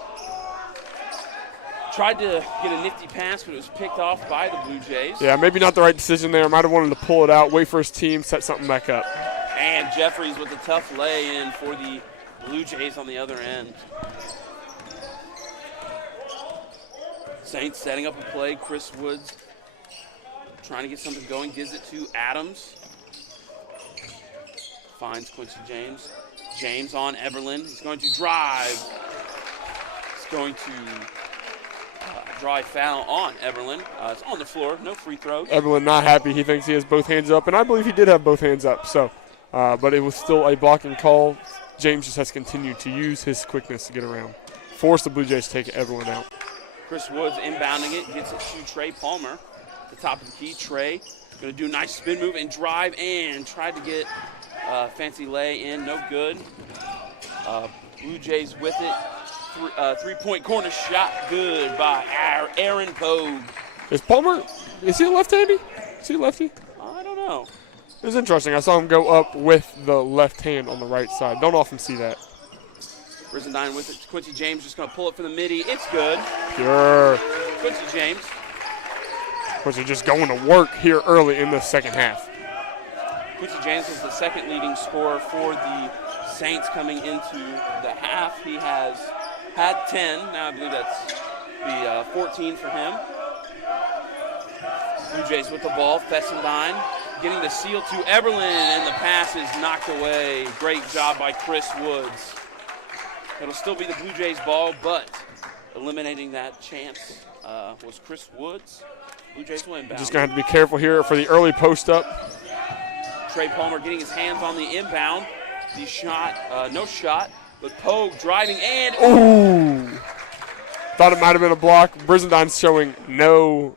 tried to get a nifty pass, but it was picked off by the Blue Jays. Yeah, maybe not the right decision there. Might have wanted to pull it out, wait for his team, set something back up. And Jeffries with a tough lay-in for the Blue Jays on the other end. Saints setting up a play. Chris Woods trying to get something going. Gives it to Adams. Finds Quincy James. James on Eberlin. He's going to drive. He's going to draw a foul on Eberlin. It's on the floor. No free throws. Eberlin not happy. He thinks he has both hands up, and I believe he did have both hands up. So, but it was still a blocking call. James just has continued to use his quickness to get around. Force the Blue Jays to take Eberlin out. Chris Woods inbounding it. Gets it to Trey Palmer. At the top of the key, Trey going to do a nice spin move and drive, and tried to get fancy lay in. No good. Blue Jays with it. Three-point corner shot, good by Aaron Pogue. Is Palmer, is he a left-handy? Is he a lefty? I don't know. It was interesting. I saw him go up with the left hand on the right side. Don't often see that. Brizendine with it. Quincy James just going to pull it from the midi. It's good. Pure. Quincy James. Quincy just going to work here early in the second half. Quincy James is the second leading scorer for the Saints coming into the half. He has had 10. Now I believe that's the 14 for him. Blue Jays with the ball. Fessendine getting the seal to Eberlin, and the pass is knocked away. Great job by Chris Woods. It'll still be the Blue Jays ball, but eliminating that chance was Chris Woods. Blue Jays will inbound. Just going to have to be careful here for the early post up. Trey Palmer getting his hands on the inbound. The shot, no shot, but Pogue driving and ooh! Thought it might have been a block. Brizendine's showing no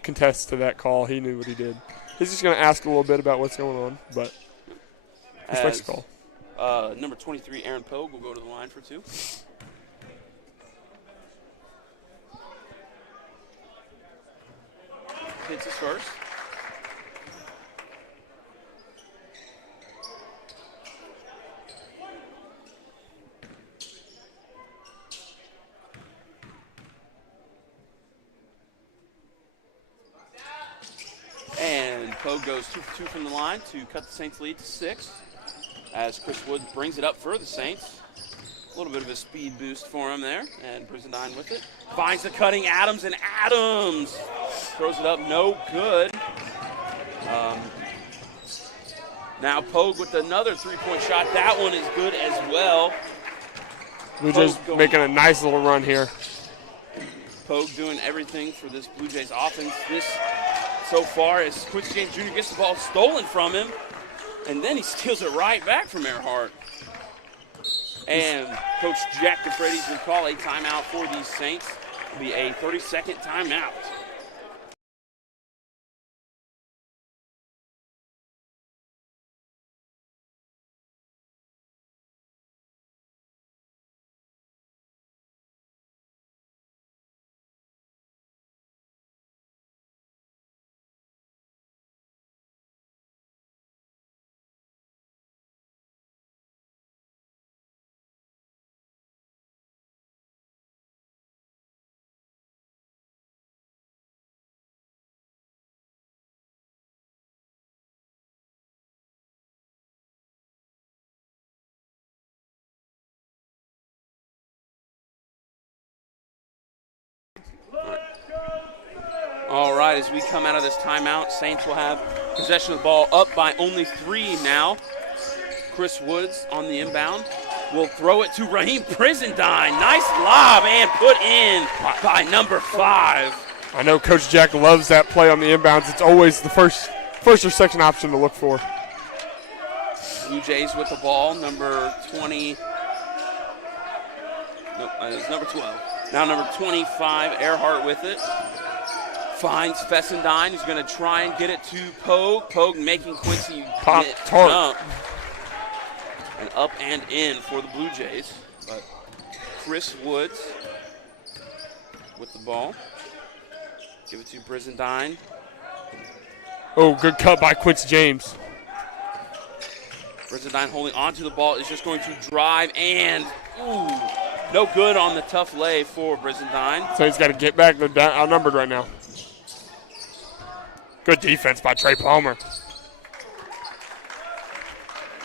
contest to that call. He knew what he did. He's just going to ask a little bit about what's going on, but respects the call. Number 23, Aaron Pogue, will go to the line for 2. Hits his first. And Pogue goes 2 for 2 from the line to cut the Saints lead to 6 as Chris Wood brings it up for the Saints. A little bit of a speed boost for him there, and Brizendine with it. Finds the cutting Adams, and Adams throws it up, no good. Now Pogue with another three-point shot. That one is good as well. Blue Jays making a nice little run here. Pogue doing everything for this Blue Jays offense. This so far as Quincy James Jr. gets the ball stolen from him, and then he steals it right back from Earhart. And Coach Jack DeFreitas will call a timeout for these Saints. It'll be a 30-second timeout. All right, as we come out of this timeout, Saints will have possession of the ball up by only 3 now. Chris Woods on the inbound will throw it to Raheem Brizendine. Nice lob and put in by number 5. I know Coach Jack loves that play on the inbounds. It's always the first or second option to look for. Blue Jays with the ball, number 20. Nope, it's number 12. Now number 25, Earhart with it. Finds Fessendine, who's going to try and get it to Pogue. Pogue making Quincy Pop tart. And up and in for the Blue Jays. But Chris Woods with the ball. Give it to Brizendine. Oh, good cut by Quincy James. Brizendine holding onto the ball is just going to drive and, ooh, no good on the tough lay for Brizendine. So he's got to get back. They're outnumbered right now. Good defense by Trey Palmer.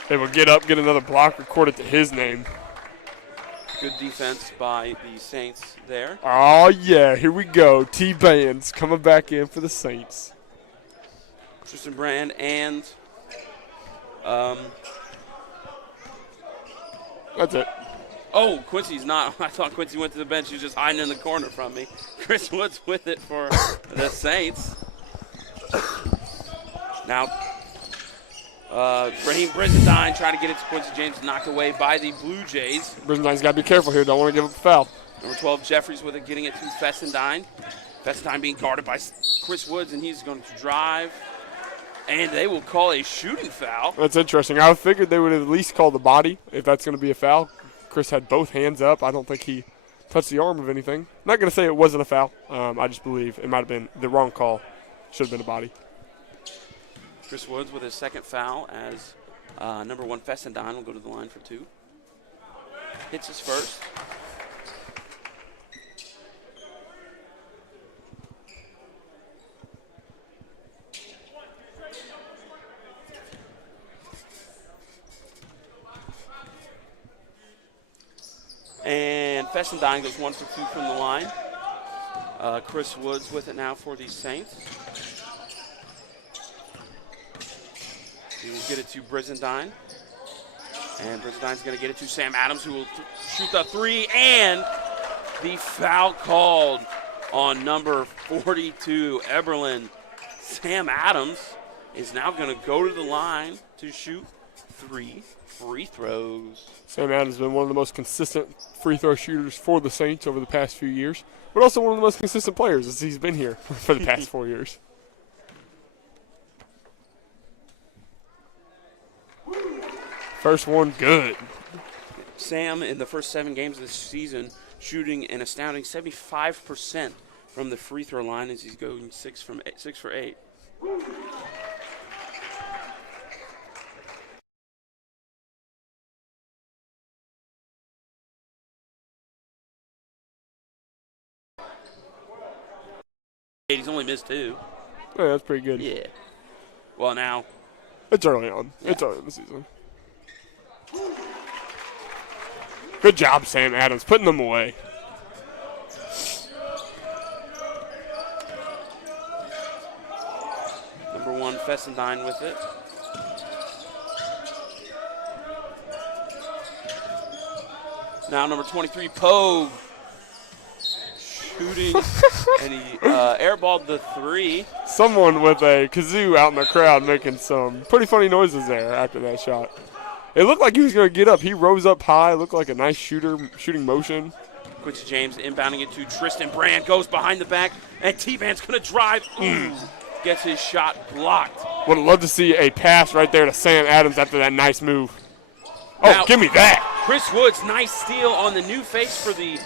They will get up, get another block, record it to his name. Good defense by the Saints there. Oh, yeah, here we go. T-Bands coming back in for the Saints. Tristan Brand and that's it. Oh, Quincy's not. I thought Quincy went to the bench. He was just hiding in the corner from me. Chris Woods with it for the Saints. Now, Raheem Brizendine trying to get it to Quincy James, knocked away by the Blue Jays. Brizendine's got to be careful here. Don't want to give up a foul. Number 12, Jeffries with it, getting it to Fessendine. Fessendine being guarded by Chris Woods, and he's going to drive. And they will call a shooting foul. That's interesting. I figured they would at least call the body if that's going to be a foul. Chris had both hands up. I don't think he touched the arm of anything. I'm not going to say it wasn't a foul. I just believe it might have been the wrong call. Should have been a body. Chris Woods with his second foul as number 1 Fessendine will go to the line for 2. Hits his first. And Fessendine goes 1 for 2 from the line. Chris Woods with it now for the Saints. He will get it to Brizendine. And Brizendine's going to get it to Sam Adams, who will shoot the 3. And the foul called on number 42, Eberlin. Sam Adams is now going to go to the line to shoot 3 free throws. Sam Adams has been one of the most consistent free throw shooters for the Saints over the past few years, but also one of the most consistent players as he's been here for the past 4 years. First one, good. Sam, in the first 7 games of this season, shooting an astounding 75% from the free throw line as he's going 6 for 8. He's only missed 2. Yeah, that's pretty good. Yeah. Well, now. It's early on. Yeah. It's early in the season. Good job, Sam Adams, putting them away. Number 1, Fessendine with it. Now number 23, Pogue, shooting, and he airballed the 3. Someone with a kazoo out in the crowd making some pretty funny noises there after that shot. It looked like he was going to get up. He rose up high, looked like a nice shooting motion. Quincy James inbounding it to Tristan Brand, goes behind the back, and T-Van's going to drive. Gets his shot blocked. Would have loved to see a pass right there to Sam Adams after that nice move. Oh, Now, give me that. Chris Woods, nice steal on the new face for the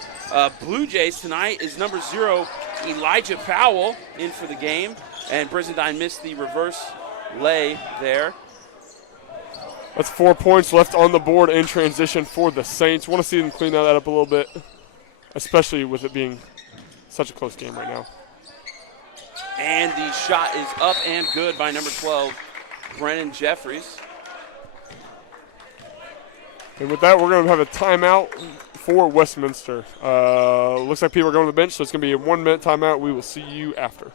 Blue Jays tonight is number 0, Elijah Powell, in for the game. And Brizendine missed the reverse lay there. That's 4 points left on the board in transition for the Saints. Want to see them clean that up a little bit, especially with it being such a close game right now. And the shot is up and good by number 12, Brennan Jeffries. And with that, we're going to have a timeout for Westminster. Looks like people are going to the bench, so it's going to be a 1-minute timeout. We will see you after.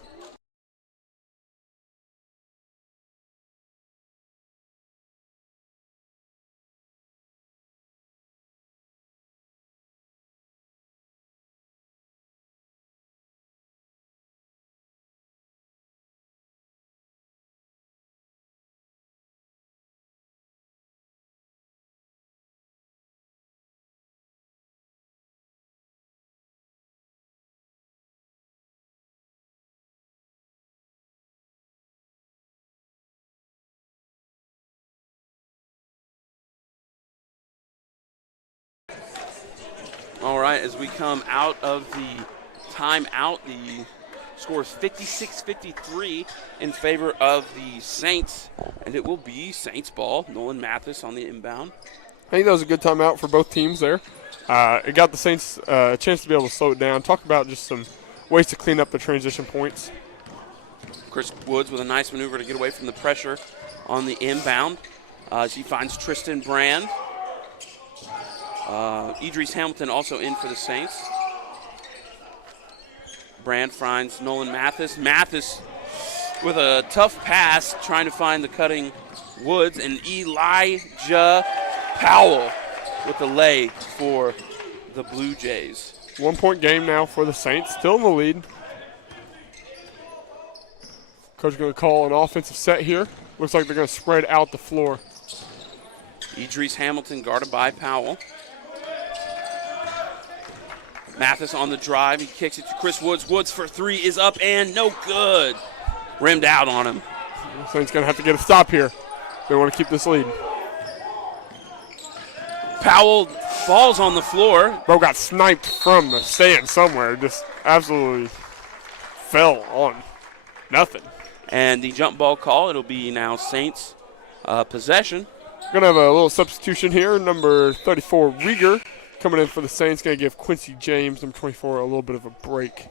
All right, as we come out of the timeout, the score is 56-53 in favor of the Saints, and it will be Saints ball. Nolan Mathis on the inbound. I think that was a good timeout for both teams there. It got the Saints a chance to be able to slow it down. Talk about just some ways to clean up the transition points. Chris Woods with a nice maneuver to get away from the pressure on the inbound. She finds Tristan Brand. Idris Hamilton also in for the Saints. Brand finds Nolan Mathis. Mathis with a tough pass trying to find the cutting Woods, and Elijah Powell with the lay for the Blue Jays. 1 point game now for the Saints, still in the lead. Coach going to call an offensive set here. Looks like they're going to spread out the floor. Idris Hamilton guarded by Powell. Mathis on the drive. He kicks it to Chris Woods. Woods for 3 is up and no good. Rimmed out on him. Saints going to have to get a stop here. They want to keep this lead. Powell falls on the floor. Bro got sniped from the stand somewhere. Just absolutely fell on nothing. And the jump ball call, it'll be now Saints possession. Going to have a little substitution here. Number 34, Rieger, coming in for the Saints. Going to give Quincy James, number 24, a little bit of a break.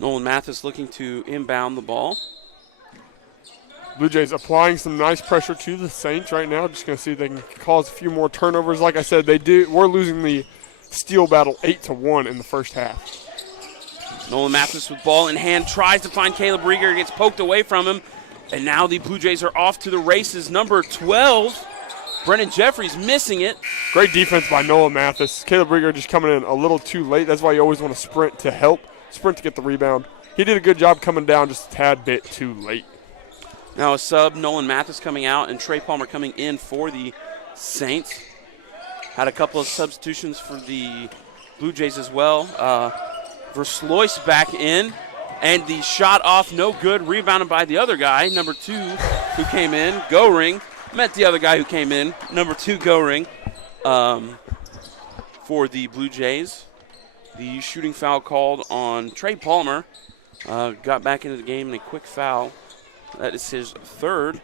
Nolan Mathis looking to inbound the ball. Blue Jays applying some nice pressure to the Saints right now. Just going to see if they can cause a few more turnovers. Like I said, we're losing the steal battle 8-1 in the first half. Nolan Mathis with ball in hand, tries to find Caleb Rieger, gets poked away from him. And now the Blue Jays are off to the races. Number 12, Brennan Jeffries missing it. Great defense by Nolan Mathis. Caleb Rieger just coming in a little too late. That's why you always want to sprint to help, sprint to get the rebound. He did a good job coming down just a tad bit too late. Now a sub, Nolan Mathis coming out and Trey Palmer coming in for the Saints. Had a couple of substitutions for the Blue Jays as well. Verslois back in, and the shot off, no good, rebounded by the other guy, number 2, who came in, Goring. Met the other guy who came in, number 2, Goring, for the Blue Jays. The shooting foul called on Trey Palmer. Got back into the game in a quick foul. That is his 3rd,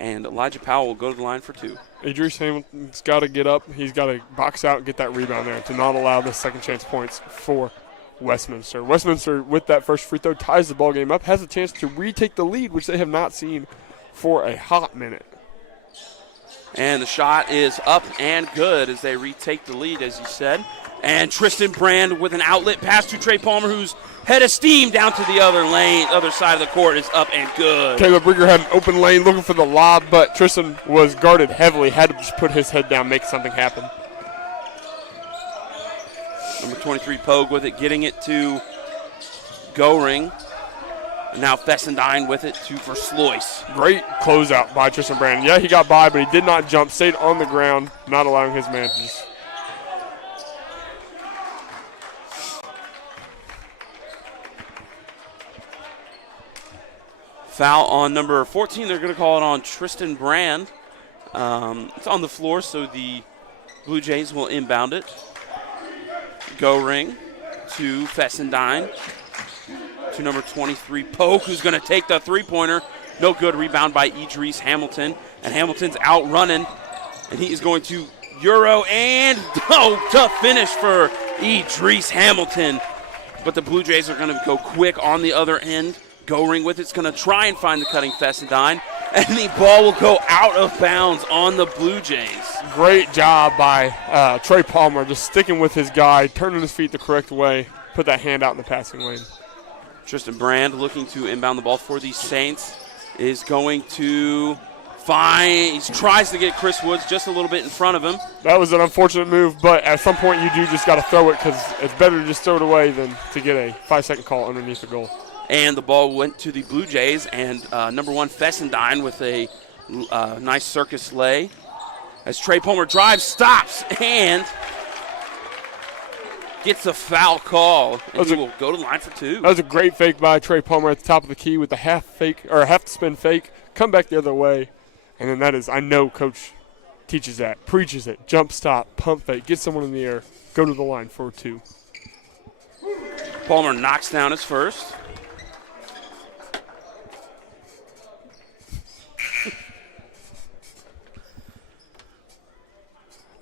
and Elijah Powell will go to the line for 2. Idris Hamilton's got to get up. He's got to box out and get that rebound there to not allow the second chance points for Westminster. Westminster, with that first free throw, ties the ball game up, has a chance to retake the lead, which they have not seen for a hot minute. And the shot is up and good as they retake the lead, as you said. And Tristan Brand with an outlet pass to Trey Palmer, who's head of steam down to the other side of the court, is up and good. Caleb Brigger had an open lane looking for the lob, but Tristan was guarded heavily, had to just put his head down, make something happen. Number 23, Pogue with it, getting it to Goring. And now Fessendine with it to Verslois. Great closeout by Tristan Brand. Yeah, he got by, but he did not jump, stayed on the ground, not allowing his man to just... Foul on number 14. They're going to call it on Tristan Brand. It's on the floor, so the Blue Jays will inbound it. Goring to Fessendine. To number 23, Poke, who's going to take the three-pointer. No good. Rebound by Idris Hamilton. And Hamilton's out running. And he is going to Euro and tough finish for Idris Hamilton. But the Blue Jays are going to go quick on the other end. Goring with it's going to try and find the cutting Fessendine. And the ball will go out of bounds on the Blue Jays. Great job by Trey Palmer, just sticking with his guy, turning his feet the correct way, put that hand out in the passing lane. Tristan Brand looking to inbound the ball for the Saints is going to find, he tries to get Chris Woods just a little bit in front of him. That was an unfortunate move, but at some point you do just got to throw it because it's better to just throw it away than to get a 5-second call underneath the goal. And the ball went to the Blue Jays, and number 1, Fessendine with a nice circus lay. As Trey Palmer drives, stops, and gets a foul call, and he will go to the line for 2. That was a great fake by Trey Palmer at the top of the key with a half spin fake, come back the other way, and then that is, I know Coach teaches that, preaches it, jump stop, pump fake, get someone in the air, go to the line for 2. Palmer knocks down his first.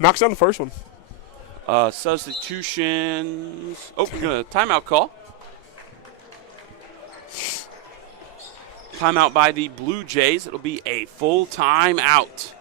Knocks down the first one. Substitutions. Oh, we're going to timeout call. Timeout by the Blue Jays. It'll be a full timeout.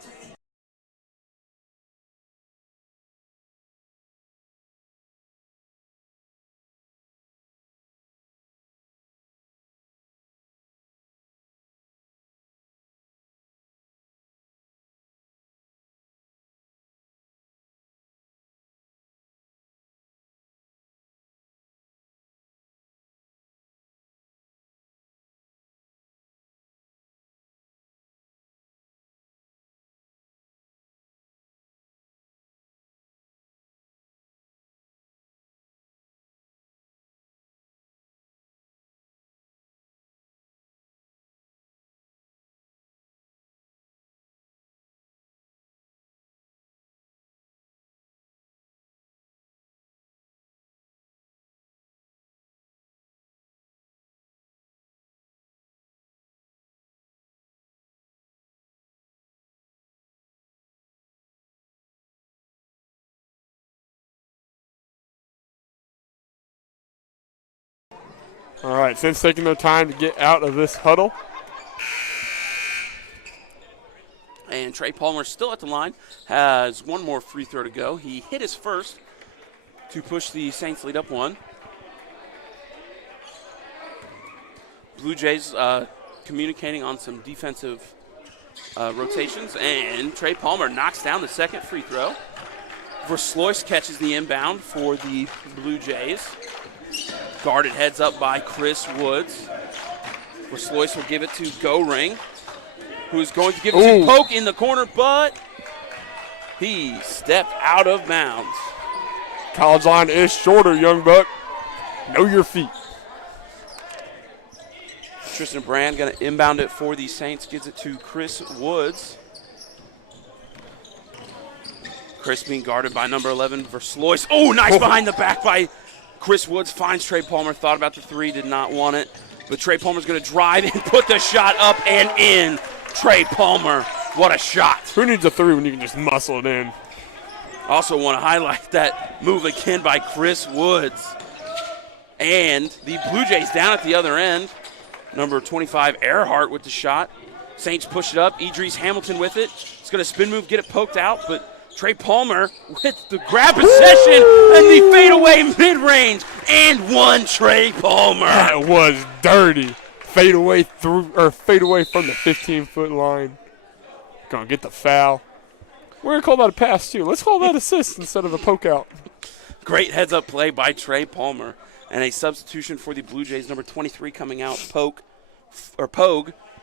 All right, Saints taking their time to get out of this huddle. And Trey Palmer still at the line, has one more free throw to go. He hit his first to push the Saints lead up 1. Blue Jays communicating on some defensive rotations, and Trey Palmer knocks down the second free throw. Verslois catches the inbound for the Blue Jays. Guarded heads up by Chris Woods. Verslois will give it to Goring, who's going to give it to Poke in the corner, but he stepped out of bounds. College line is shorter, young buck. Know your feet. Tristan Brand going to inbound it for the Saints, gives it to Chris Woods. Chris being guarded by number 11, Verslois. Oh, nice behind the back by Chris Woods. Finds Trey Palmer, thought about the 3, did not want it. But Trey Palmer's going to drive and put the shot up and in. Trey Palmer, what a shot. Who needs a 3 when you can just muscle it in? Also want to highlight that move again by Chris Woods. And the Blue Jays down at the other end. Number 25, Earhart with the shot. Saints push it up. Idris Hamilton with it. It's going to spin move, get it poked out, but Trey Palmer with the grab possession and the fadeaway mid-range. And one Trey Palmer. That was dirty. Fadeaway from the 15-foot line. Gonna get the foul. We're gonna call that a pass too. Let's call that assist instead of a poke out. Great heads-up play by Trey Palmer. And a substitution for the Blue Jays, number 23 coming out, Pogue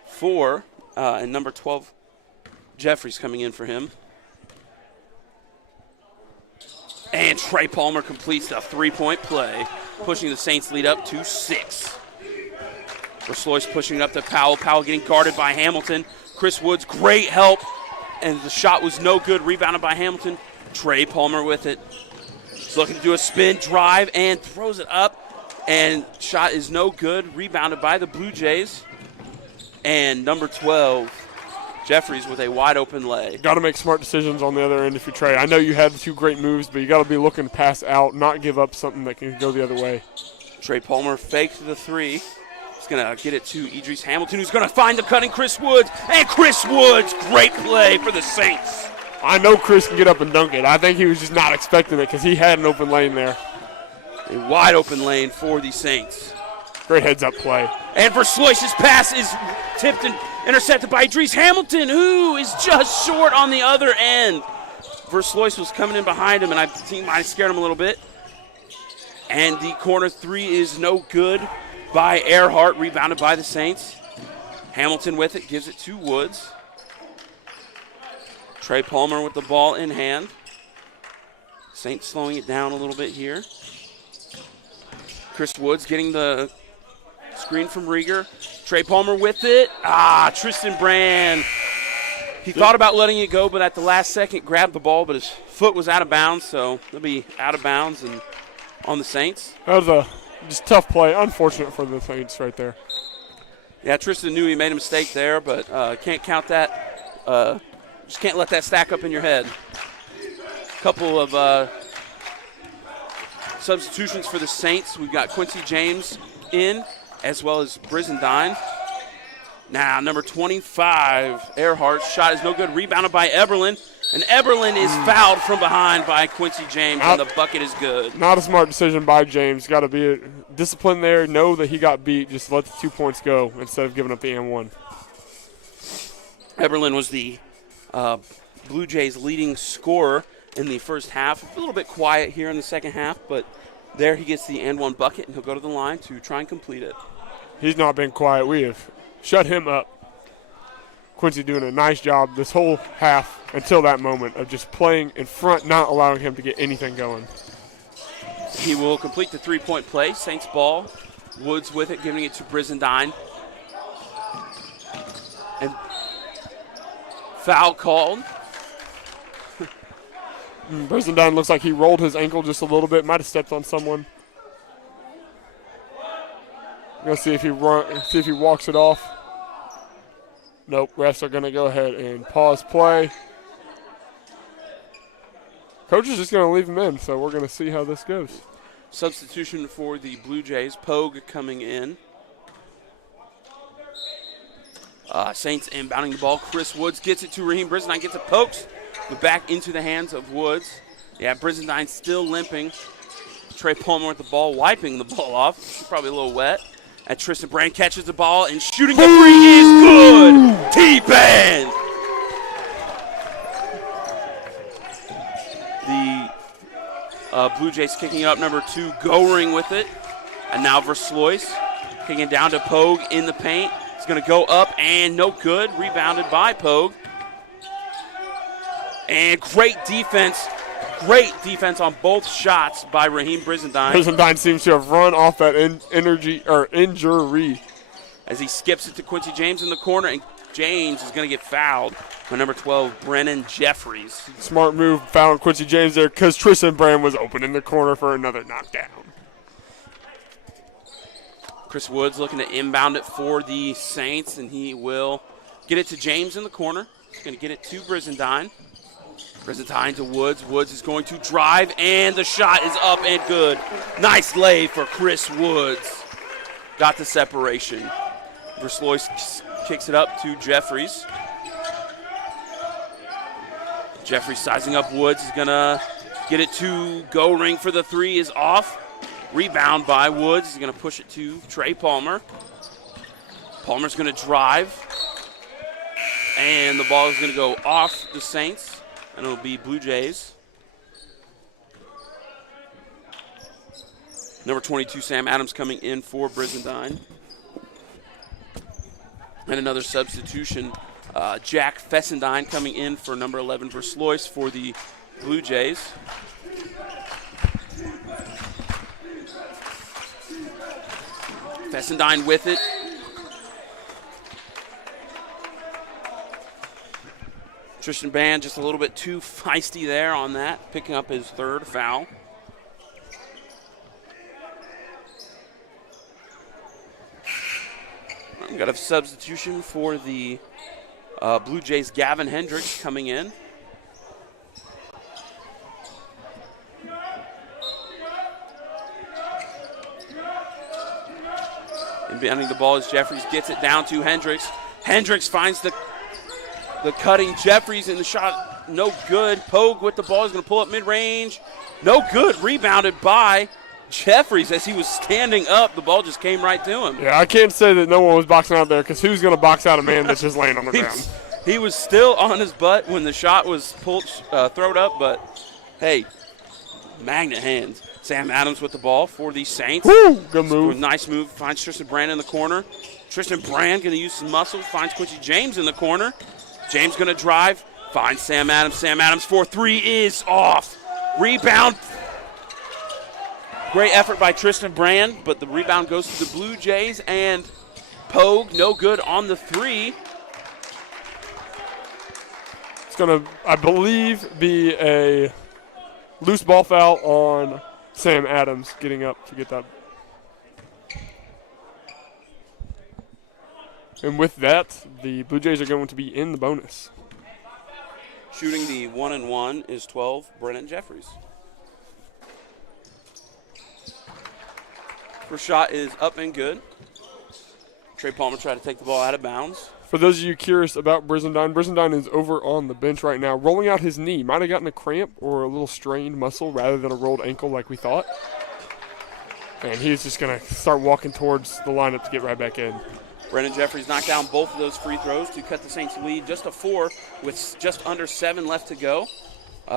for, and number 12, Jeffries coming in for him. And Trey Palmer completes the three-point play, pushing the Saints lead up to 6. Verslois pushing it up to Powell. Powell getting guarded by Hamilton. Chris Woods, great help. And the shot was no good, rebounded by Hamilton. Trey Palmer with it. He's looking to do a spin, drive, and throws it up. And shot is no good, rebounded by the Blue Jays. And number 12, Jeffries with a wide open lay. Got to make smart decisions on the other end if you Trey. I know you had 2 great moves, but you got to be looking to pass out, not give up something that can go the other way. Trey Palmer faked the 3. He's going to get it to Idris Hamilton, who's going to find the cutting Chris Woods. And Chris Woods, great play for the Saints. I know Chris can get up and dunk it. I think he was just not expecting it because he had an open lane there. A wide open lane for the Saints. Great heads-up play. And Verslois' pass is tipped and intercepted by Idris Hamilton, who is just short on the other end. Verslois was coming in behind him, and I think he might have scared him a little bit. And the corner 3 is no good by Earhart, rebounded by the Saints. Hamilton with it, gives it to Woods. Trey Palmer with the ball in hand. Saints slowing it down a little bit here. Chris Woods getting the screen from Rieger. Trey Palmer with it. Tristan Brand. He thought about letting it go, but at the last second grabbed the ball, but his foot was out of bounds, so he'll be out of bounds and on the Saints. That was a just tough play. Unfortunate for the Saints right there. Yeah, Tristan knew he made a mistake there, but can't count that. Just can't let that stack up in your head. Couple of substitutions for the Saints. We've got Quincy James in, as well as Brizendine. Now, number 25, Earhart's shot is no good. Rebounded by Eberlin. And Eberlin is fouled from behind by Quincy James, and the bucket is good. Not a smart decision by James. Got to be disciplined there. Know that he got beat. Just let the 2 points go instead of giving up the and-1. Eberlin was the Blue Jays' leading scorer in the first half. A little bit quiet here in the second half, but there he gets the and-1 bucket, and he'll go to the line to try and complete it. He's not been quiet. We have shut him up. Quincy doing a nice job this whole half until that moment of just playing in front, not allowing him to get anything going. He will complete the three-point play. Saints ball. Woods with it, giving it to Brizendine. And foul called. Brizendine looks like he rolled his ankle just a little bit. Might have stepped on someone. Let's see if he walks it off. Nope, refs are going to go ahead and pause play. Coach is just going to leave him in, so we're going to see how this goes. Substitution for the Blue Jays. Pogue coming in. Saints inbounding the ball. Chris Woods gets it to Raheem Brizendine. Gets it poked, but back into the hands of Woods. Yeah, Brizendine still limping. Trey Palmer with the ball, wiping the ball off. Probably a little wet. And Tristan Brand catches the ball, and shooting the three is good. T-Band. The Blue Jays kicking up number 2, Goring with it. And now Verslois kicking it down to Pogue in the paint. It's going to go up and no good. Rebounded by Pogue. And great defense on both shots by Raheem Brizendine. Brizendine seems to have run off that injury. As he skips it to Quincy James in the corner, and James is going to get fouled by number 12, Brennan Jeffries. Smart move, found Quincy James there because Tristan Brand was open in the corner for another knockdown. Chris Woods looking to inbound it for the Saints, and he will get it to James in the corner. He's going to get it to Brizendine. Brizendine to Woods. Woods is going to drive, and the shot is up and good. Nice lay for Chris Woods. Got the separation. Verslois kicks it up to Jeffries. Jeffries sizing up Woods. He's going to get it to go ring for the three. Is off. Rebound by Woods. He's going to push it to Trey Palmer. Palmer's going to drive. And the ball is going to go off the Saints. And it'll be Blue Jays. Number 22, Sam Adams, coming in for Brizendine. And another substitution, Jack Fessendine coming in for number 11, Verslois, for the Blue Jays. Fessendine with it. Tristan Band just a little bit too feisty there on that, picking up his third foul. We've got a substitution for the Blue Jays, Gavin Hendricks, coming in. Inbounding the ball as Jeffries gets it down to Hendricks. Hendricks finds the cutting Jeffries, in the shot, no good. Pogue with the ball is going to pull up mid-range. No good. Rebounded by Jeffries as he was standing up. The ball just came right to him. Yeah, I can't say that no one was boxing out there, because who's going to box out a man that's just laying on the ground? He was still on his butt when the shot was pulled, thrown up, but hey, magnet hands. Sam Adams with the ball for the Saints. Woo, good move. Nice move. Finds Tristan Brand in the corner. Tristan Brand going to use some muscle. Finds Quincy James in the corner. James going to drive. Finds Sam Adams. Sam Adams for three is off. Rebound. Great effort by Tristan Brand, but the rebound goes to the Blue Jays, and Pogue no good on the three. It's going to, I believe, be a loose ball foul on Sam Adams getting up to get that. And with that, the Blue Jays are going to be in the bonus. Shooting the 1-and-1 is 12, Brennan Jeffries. First shot is up and good. Trey Palmer tried to take the ball out of bounds. For those of you curious about Brizendine is over on the bench right now, rolling out his knee. Might have gotten a cramp or a little strained muscle rather than a rolled ankle like we thought. And he's just going to start walking towards the lineup to get right back in. Brennan Jeffries knocked down both of those free throws to cut the Saints' lead just to 4 with just under 7 left to go.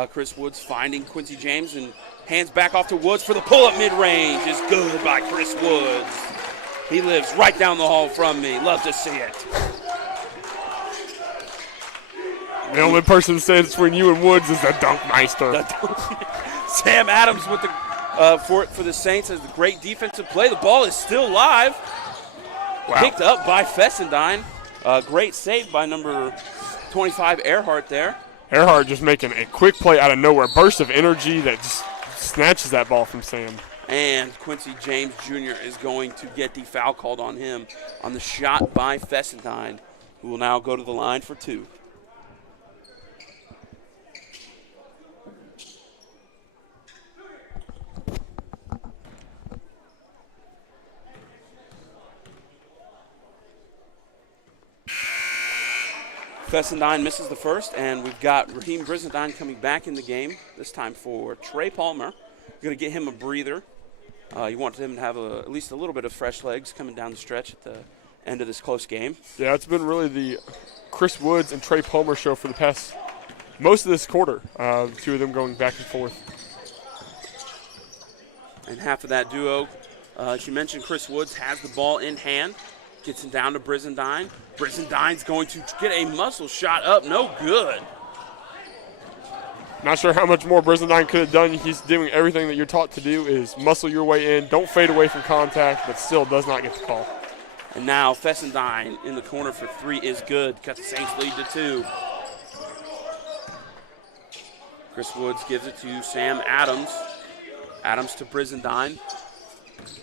Chris Woods finding Quincy James and hands back off to Woods for the pull-up mid-range. Is good by Chris Woods. He lives right down the hall from me. Love to see it. The only person that stands between you and Woods is the Dunkmeister. Sam Adams with the for the Saints has the great defensive play. The ball is still live. Wow. Picked up by Fessendine. Great save by number 25, Earhart there. Earhart just making a quick play out of nowhere. Burst of energy that just snatches that ball from Sam. And Quincy James Jr. is going to get the foul called on him on the shot by Fessendine, who will now go to the line for 2. Fessendine misses the first, and we've got Raheem Brizendine coming back in the game, this time for Trey Palmer. We're going to get him a breather. You want him to have at least a little bit of fresh legs coming down the stretch at the end of this close game. Yeah, it's been really the Chris Woods and Trey Palmer show for the past most of this quarter. Two of them going back and forth. And half of that duo, as you mentioned, Chris Woods has the ball in hand. Gets him down to Brizendine. Brizendine's going to get a muscle shot up. No good. Not sure how much more Brizendine could have done. He's doing everything that you're taught to do, is muscle your way in. Don't fade away from contact, but still does not get the call. And now Fessendine in the corner for 3 is good. Cut the Saints lead to 2. Chris Woods gives it to Sam Adams. Adams to Brizendine.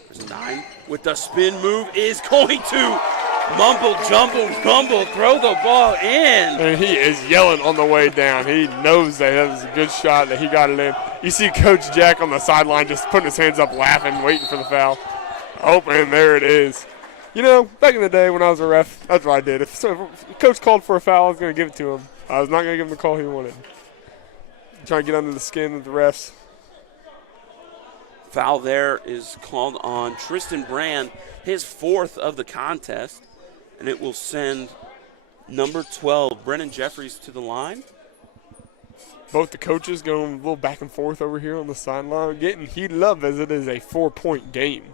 Brizendine with the spin move is going to mumble, jumble, rumble, throw the ball in. And he is yelling on the way down. He knows that was a good shot, that he got it in. You see Coach Jack on the sideline just putting his hands up, laughing, waiting for the foul. Oh, and there it is. You know, back in the day when I was a ref, that's what I did. If the coach called for a foul, I was going to give it to him. I was not going to give him the call he wanted. Trying to get under the skin of the refs. Foul there is called on Tristan Brand, his 4th of the contest, and it will send number 12, Brennan Jeffries, to the line. Both the coaches going a little back and forth over here on the sideline, getting heated up as it is a 4-point game.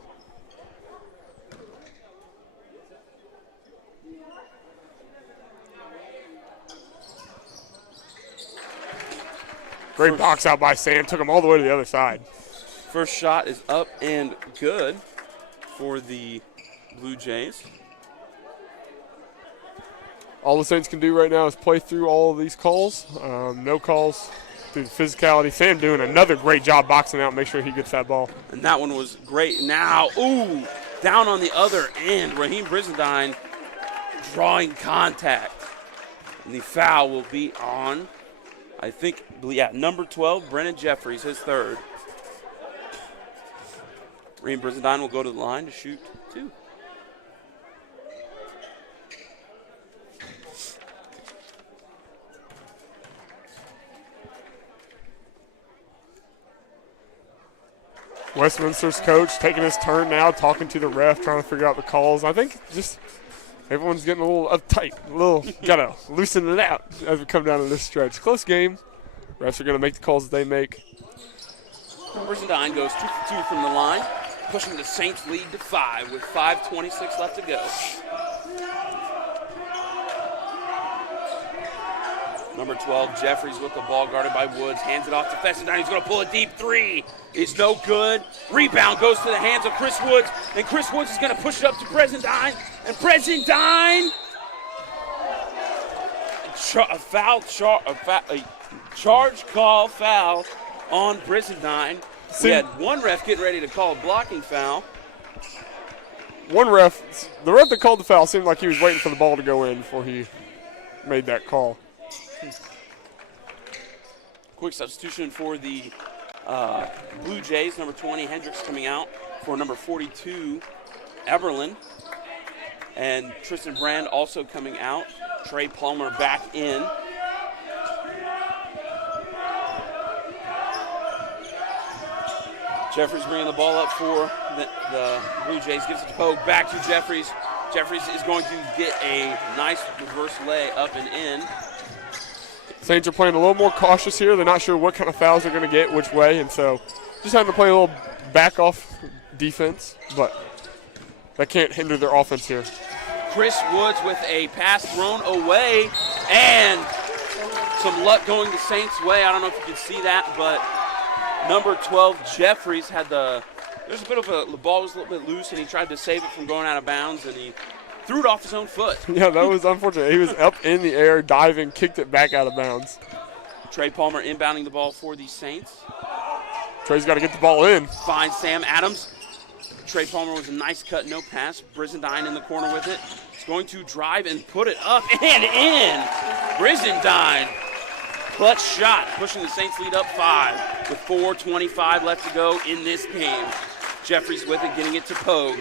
Great box out by Sam. Took him all the way to the other side. First shot is up and good for the Blue Jays. All the Saints can do right now is play through all of these calls. No calls through the physicality. Sam doing another great job boxing out, make sure he gets that ball. And that one was great. Now, ooh, down on the other end, Raheem Brizendine drawing contact. And the foul will be on, I think, number 12, Brennan Jeffries, his 3rd. Raheem Brizendine will go to the line to shoot 2. Westminster's coach taking his turn now, talking to the ref, trying to figure out the calls. I think just everyone's getting a little uptight, gotta loosen it out as we come down to this stretch. Close game. Refs are gonna make the calls that they make. Brizendine goes 2 for 2 from the line, pushing the Saints lead to 5 with 5:26 left to go. Number 12, Jeffries with the ball guarded by Woods. Hands it off to Fessendine. He's going to pull a deep 3. It's no good. Rebound goes to the hands of Chris Woods. And Chris Woods is going to push it up to Brizendine. And Brizendine, a charge call foul on Brizendine. We had one ref getting ready to call a blocking foul. The ref that called the foul seemed like he was waiting for the ball to go in before he made that call. Quick substitution for the Blue Jays. Number 20, Hendricks, coming out for number 42, Eberlin. And Tristan Brand also coming out. Trey Palmer back in. Jeffries bringing the ball up for the Blue Jays. Gives it to Pogue. Back to Jeffries. Jeffries is going to get a nice reverse lay up and in. Saints are playing a little more cautious here. They're not sure what kind of fouls they're going to get, which way, and so just having to play a little back-off defense, but that can't hinder their offense here. Chris Woods with a pass thrown away, and some luck going the Saints' way. I don't know if you can see that, but number 12, Jeffries, there's a bit of the ball was a little bit loose, and he tried to save it from going out of bounds, and he threw it off his own foot. Yeah, that was unfortunate. He was up in the air, diving, kicked it back out of bounds. Trey Palmer inbounding the ball for the Saints. Trey's got to get the ball in. Finds Sam Adams. Trey Palmer was a nice cut, no pass. Brizendine in the corner with it. He's going to drive and put it up and in. Brizendine, clutch shot, pushing the Saints lead up 5 with 4:25 left to go in this game. Jeffries with it, getting it to Pogue.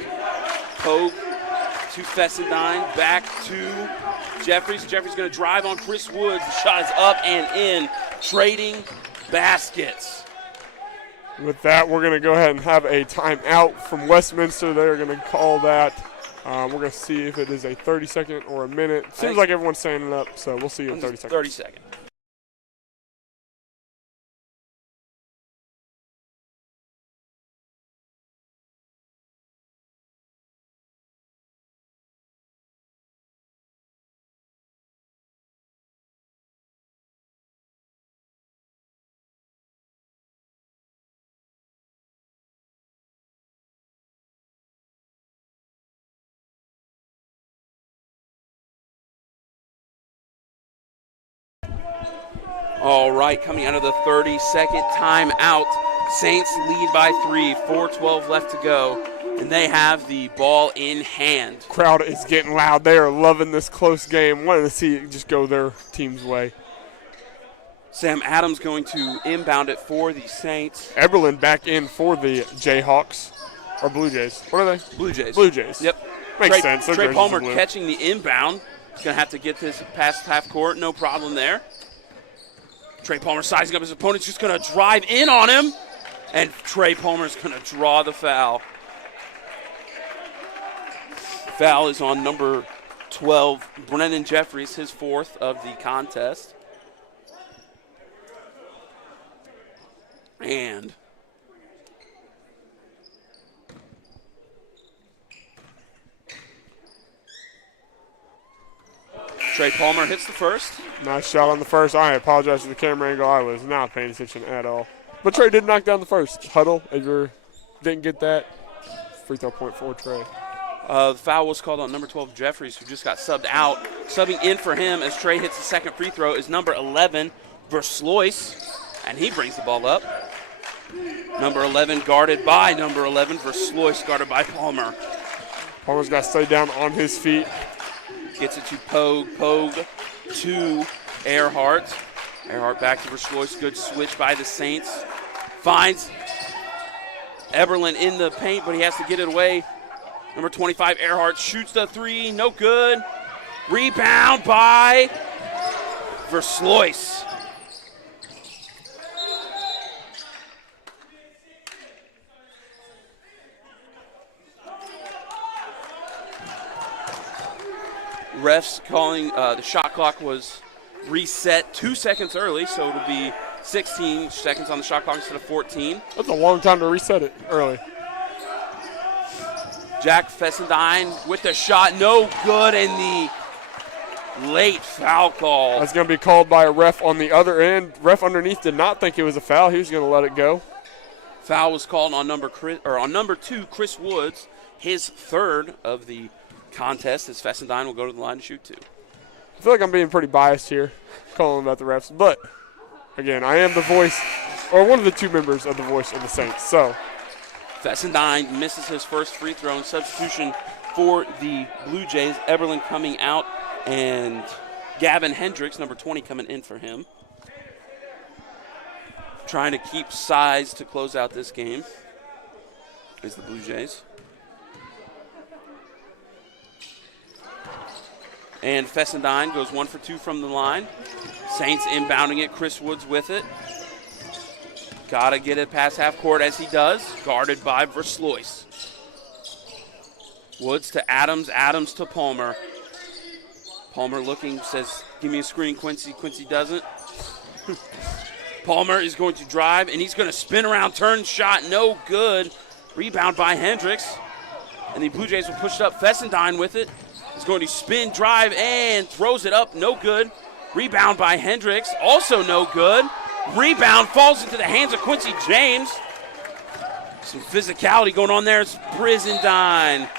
Pogue to Fessendine, back to Jeffries. Jeffries going to drive on Chris Woods. The shot is up and in, trading baskets. With that, we're going to go ahead and have a timeout from Westminster. They're going to call that. We're going to see if it is a 30-second or a minute. Seems like everyone's standing up, so we'll see you in 30 seconds. 30 seconds. All right, coming out of the 30-second timeout, Saints lead by 3, 4:12 left to go, and they have the ball in hand. Crowd is getting loud. They are loving this close game, wanting to see it just go their team's way. Sam Adams going to inbound it for the Saints. Eberlin back in for the Jayhawks, or Blue Jays. What are they? Blue Jays. Blue Jays. Yep. Makes sense. Their Trey jerseys Palmer are blue. catching the inbound. He's going to have to get this past half court. No problem there. Trey Palmer sizing up his opponent. Just going to drive in on him. And Trey Palmer's going to draw the foul. Foul is on number 12, Brennan Jeffries, his fourth of the contest. And Trey Palmer hits the first. Nice shot on the first. I apologize for the camera angle. I was not paying attention at all. But Trey did knock down the first. Huddle, if you didn't get that, free throw point for Trey. The foul was called on number 12, Jeffries, who just got subbed out. Subbing in for him as Trey hits the second free throw is number 11, Verslois, and he brings the ball up. Number 11 guarded by number 11, Verslois guarded by Palmer. Palmer's got to stay down on his feet. Gets it to Pogue. Pogue to Earhart. Earhart back to Verslois. Good switch by the Saints. Finds Eberlin in the paint, but he has to get it away. Number 25, Earhart shoots the three. No good. Rebound by Verslois. Refs calling the shot clock was reset 2 seconds early, so it'll be 16 seconds on the shot clock instead of 14. That's a long time to reset it early. Jack Fessendine with the shot, no good, and the late foul call. That's going to be called by a ref on the other end. Ref underneath did not think it was a foul. He was going to let it go. Foul was called on number 2, Chris Woods, his third of the contest, as Fessendine will go to the line to shoot two. I feel like I'm being pretty biased here, calling about the refs. But, again, I am the voice, or one of the two members of the voice of the Saints. So, Fessendine misses his first free throw in substitution for the Blue Jays. Eberlin coming out, and Gavin Hendricks, number 20, coming in for him. Trying to keep size to close out this game is the Blue Jays. And Fessendine goes 1 for 2 from the line. Saints inbounding it. Chris Woods with it. Got to get it past half court as he does. Guarded by Verslois. Woods to Adams. Adams to Palmer. Palmer looking, says, give me a screen, Quincy. Quincy doesn't. Palmer is going to drive, and he's going to spin around, turn shot, no good. Rebound by Hendricks. And the Blue Jays will push it up. Fessendine with it. He's going to spin, drive, and throws it up. No good. Rebound by Hendricks. Also no good. Rebound falls into the hands of Quincy James. Some physicality going on there. It's Brizendine.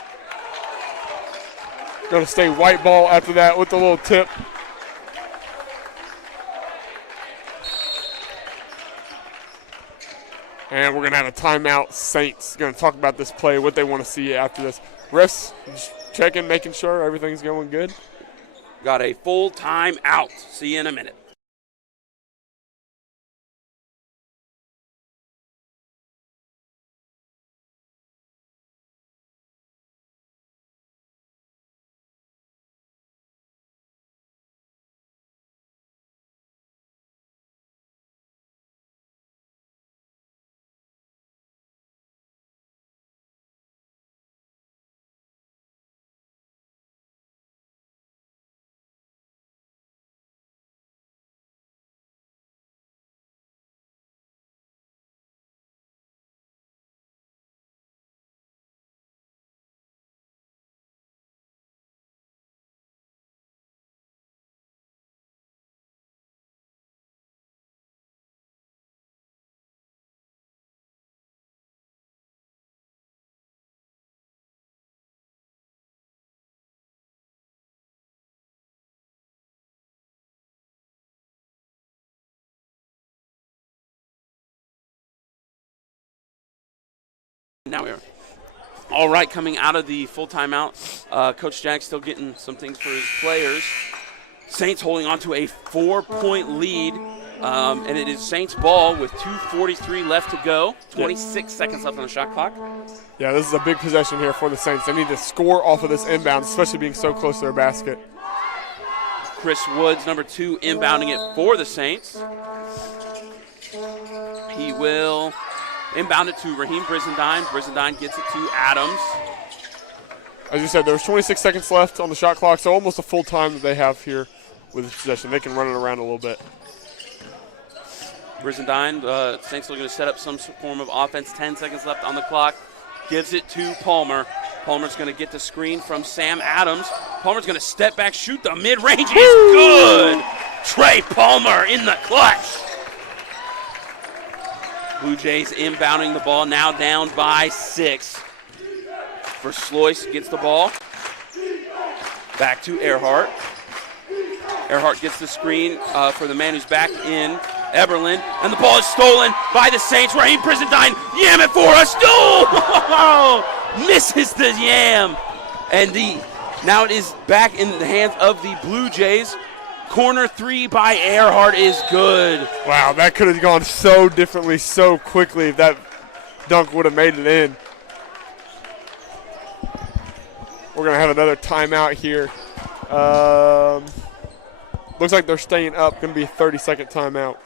going to stay white ball after that with the little tip. And we're going to have a timeout. Saints going to talk about this play, what they want to see after this. Refs checking, making sure everything's going good. Got a full timeout. See you in a minute. Now we are. All right, coming out of the full timeout, Coach Jack still getting some things for his players. Saints holding on to a 4-point lead And it is Saints ball with 2:43 left to go. 26 seconds left on the shot clock. Yeah, this is a big possession here for the Saints. They need to score off of this inbound, especially being so close to their basket. Chris Woods, number 2, inbounding it for the Saints. He will inbound it to Raheem Brizendine. Brizendine gets it to Adams. As you said, there's 26 seconds left on the shot clock, so almost a full time that they have here with this possession. They can run it around a little bit. Brizendine, Saints are going to set up some form of offense. 10 seconds left on the clock. Gives it to Palmer. Palmer's going to get the screen from Sam Adams. Palmer's going to step back, shoot the mid-range. He's good. Trey Palmer in the clutch. Blue Jays inbounding the ball, now down by 6. Verslois gets the ball. Back to Earhart. Earhart gets the screen for the man who's back in, Eberlin. And the ball is stolen by the Saints. Raheem Brizendine, yam it for us. No! Misses the yam. And now it is back in the hands of the Blue Jays. Corner 3 by Earhart is good. Wow, that could have gone so differently so quickly if that dunk would have made it in. We're going to have another timeout here. Looks like they're staying up. Going to be a 30-second timeout.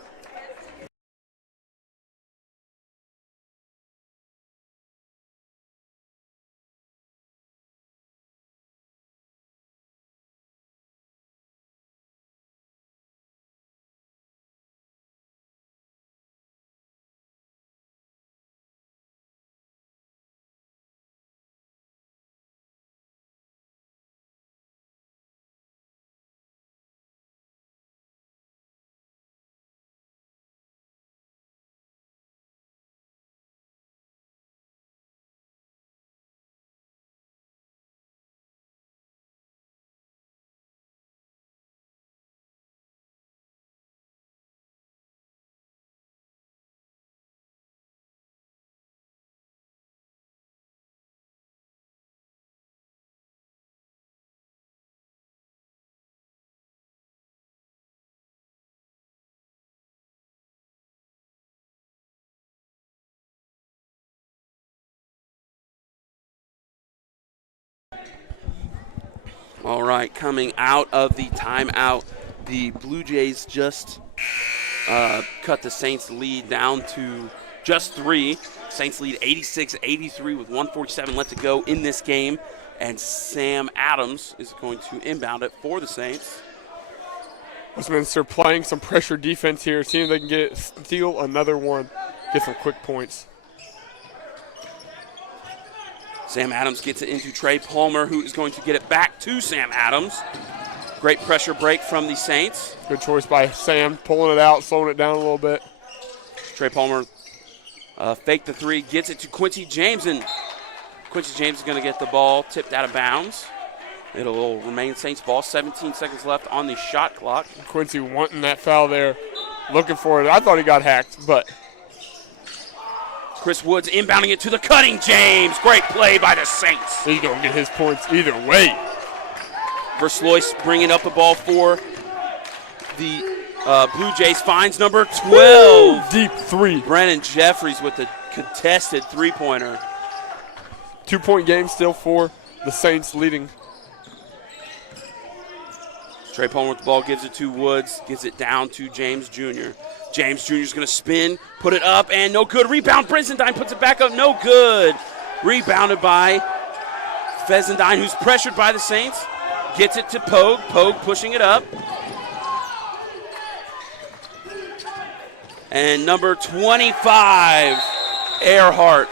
All right, coming out of the timeout, the Blue Jays just cut the Saints lead down to just 3. Saints lead 86-83 with 1:47 left to go in this game. And Sam Adams is going to inbound it for the Saints. Westminster playing some pressure defense here, seeing if they can steal another one, get some quick points. Sam Adams gets it into Trey Palmer, who is going to get it back to Sam Adams. Great pressure break from the Saints. Good choice by Sam, pulling it out, slowing it down a little bit. Trey Palmer faked the 3, gets it to Quincy James, and Quincy James is going to get the ball tipped out of bounds. It'll remain Saints ball. 17 seconds left on the shot clock. Quincy wanting that foul there, looking for it. I thought he got hacked, but Chris Woods inbounding it to the cutting James. Great play by the Saints. he's going to get his points either way. Verslois bringing up the ball for the Blue Jays. Finds number 12. Deep 3. Brennan Jeffries with the contested three-pointer. 2-point game still for the Saints leading. Trey Palmer with the ball, gives it to Woods, gives it down to James Jr. James Jr. is going to spin, put it up, and no good. Rebound, Brizendine puts it back up, no good. Rebounded by Fessendine, who's pressured by the Saints. Gets it to Pogue, Pogue pushing it up. And number 25, Earhart.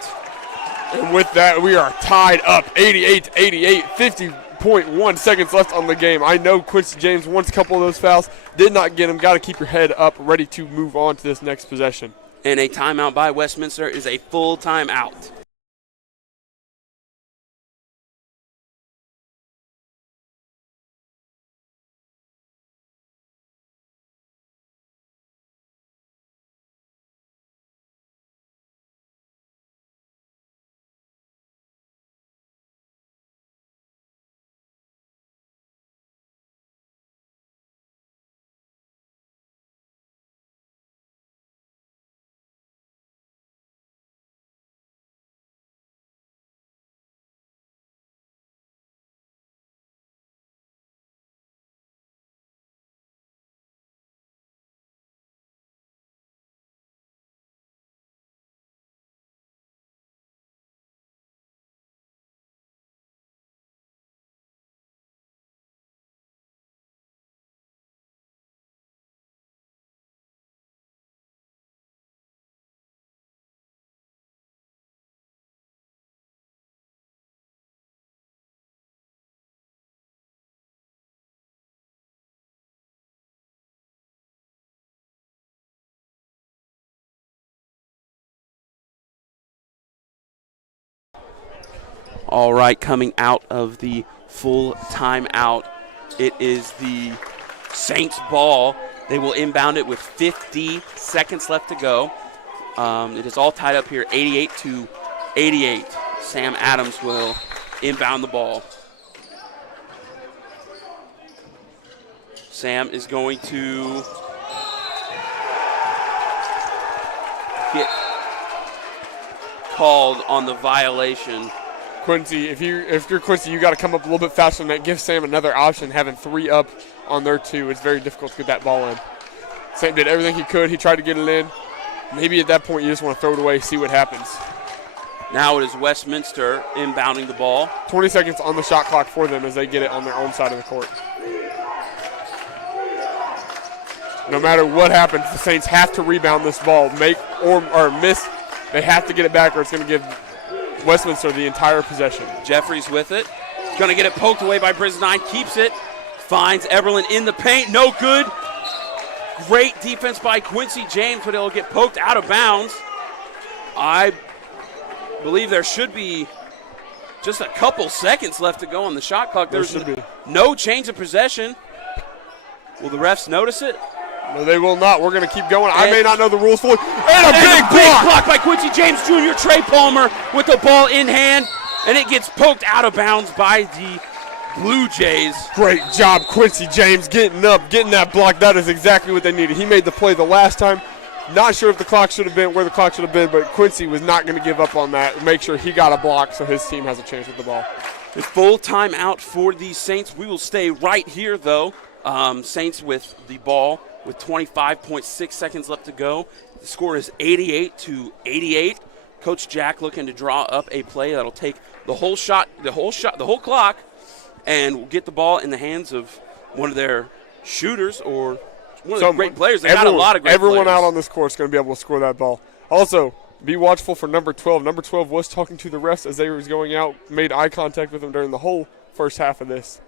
And with that, we are tied up 88-88, 50.1 seconds left on the game. I know Quincy James wants a couple of those fouls. Did not get them. Got to keep your head up, ready to move on to this next possession. And a timeout by Westminster is a full timeout. All right, coming out of the full timeout, it is the Saints ball. They will inbound it with 50 seconds left to go. It is all tied up here, 88-88. Sam Adams will inbound the ball. Sam is going to get called on the violation. Quincy, if you're Quincy, you got to come up a little bit faster than that. Give Sam another option. Having 3 up on their 2, it's very difficult to get that ball in. Sam did everything he could. He tried to get it in. Maybe at that point you just want to throw it away, see what happens. Now it is Westminster inbounding the ball. 20 seconds on the shot clock for them as they get it on their own side of the court. No matter what happens, the Saints have to rebound this ball, make or miss. They have to get it back, or it's going to give Westminster the entire possession. Jeffries with it. Going to get it poked away by Brisbane. Keeps it. Finds Eberlin in the paint. No good. Great defense by Quincy James, but it'll get poked out of bounds. I believe there should be just a couple seconds left to go on the shot clock. There's no change of possession. Will the refs notice it? No, they will not. We're going to keep going. I may not know the rules fully. And a big block! block by Quincy James Jr. Trey Palmer with the ball in hand, and it gets poked out of bounds by the Blue Jays. Great job, Quincy James, getting up, getting that block. That is exactly what they needed. He made the play the last time. Not sure if the clock should have been where the clock should have been, but Quincy was not going to give up on that. Make sure he got a block so his team has a chance with the ball. A full timeout for the Saints. We will stay right here, though. Saints with the ball with 25.6 seconds left to go. The score is 88-88. Coach Jack looking to draw up a play that'll take the whole clock, and get the ball in the hands of one of their shooters or one of the great players. They got a lot of great players. Everyone out on this court is going to be able to score that ball. Also, be watchful for number 12. Number 12 was talking to the refs as they was going out, made eye contact with them during the whole first half of this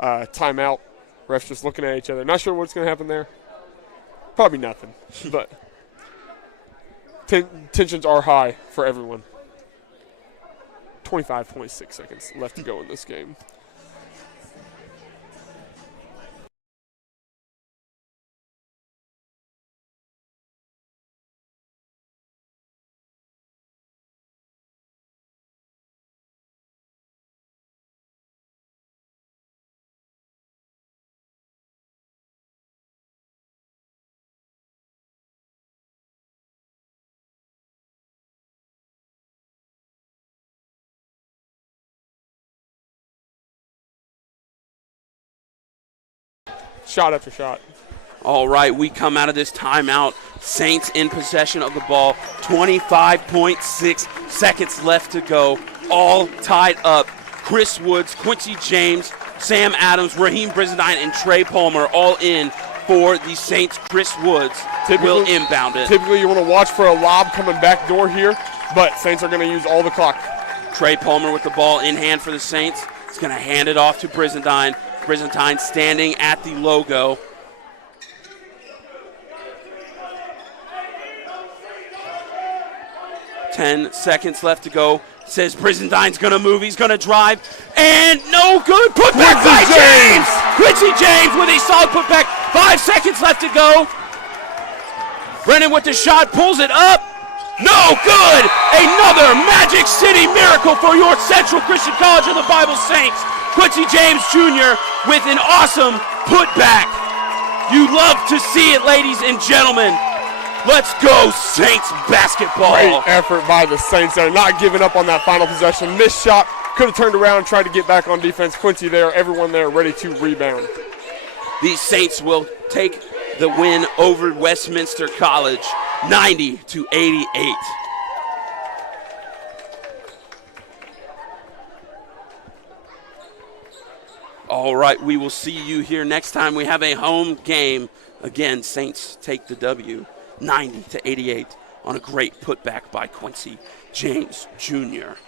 timeout. Refs just looking at each other. Not sure what's going to happen there. Probably nothing, but tensions are high for everyone. 25.6 seconds left to go in this game. Shot after shot. All right, we come out of this timeout. Saints in possession of the ball. 25.6 seconds left to go. All tied up. Chris Woods, Quincy James, Sam Adams, Raheem Brizendine, and Trey Palmer all in for the Saints. Chris Woods will inbound it. Typically, you want to watch for a lob coming back door here, but Saints are going to use all the clock. Trey Palmer with the ball in hand for the Saints. He's going to hand it off to Brizendine. Brizendine standing at the logo. Ten seconds left to go. Says Brizendine's going to move. He's going to drive. And no good. Put back by James. Quincy James with a solid putback. 5 seconds left to go. Brennan with the shot. Pulls it up. No good. Another Magic City miracle for your Central Christian College of the Bible Saints. Quincy James Jr. with an awesome putback. You love to see it, ladies and gentlemen. Let's go, Saints basketball. Great effort by the Saints. They're not giving up on that final possession. Missed shot. Could have turned around and tried to get back on defense. Quincy there, everyone there ready to rebound. These Saints will take the win over Westminster College, 90-88. All right, we will see you here next time we have a home game. Again, Saints take the W, 90-88, on a great putback by Quincy James Jr.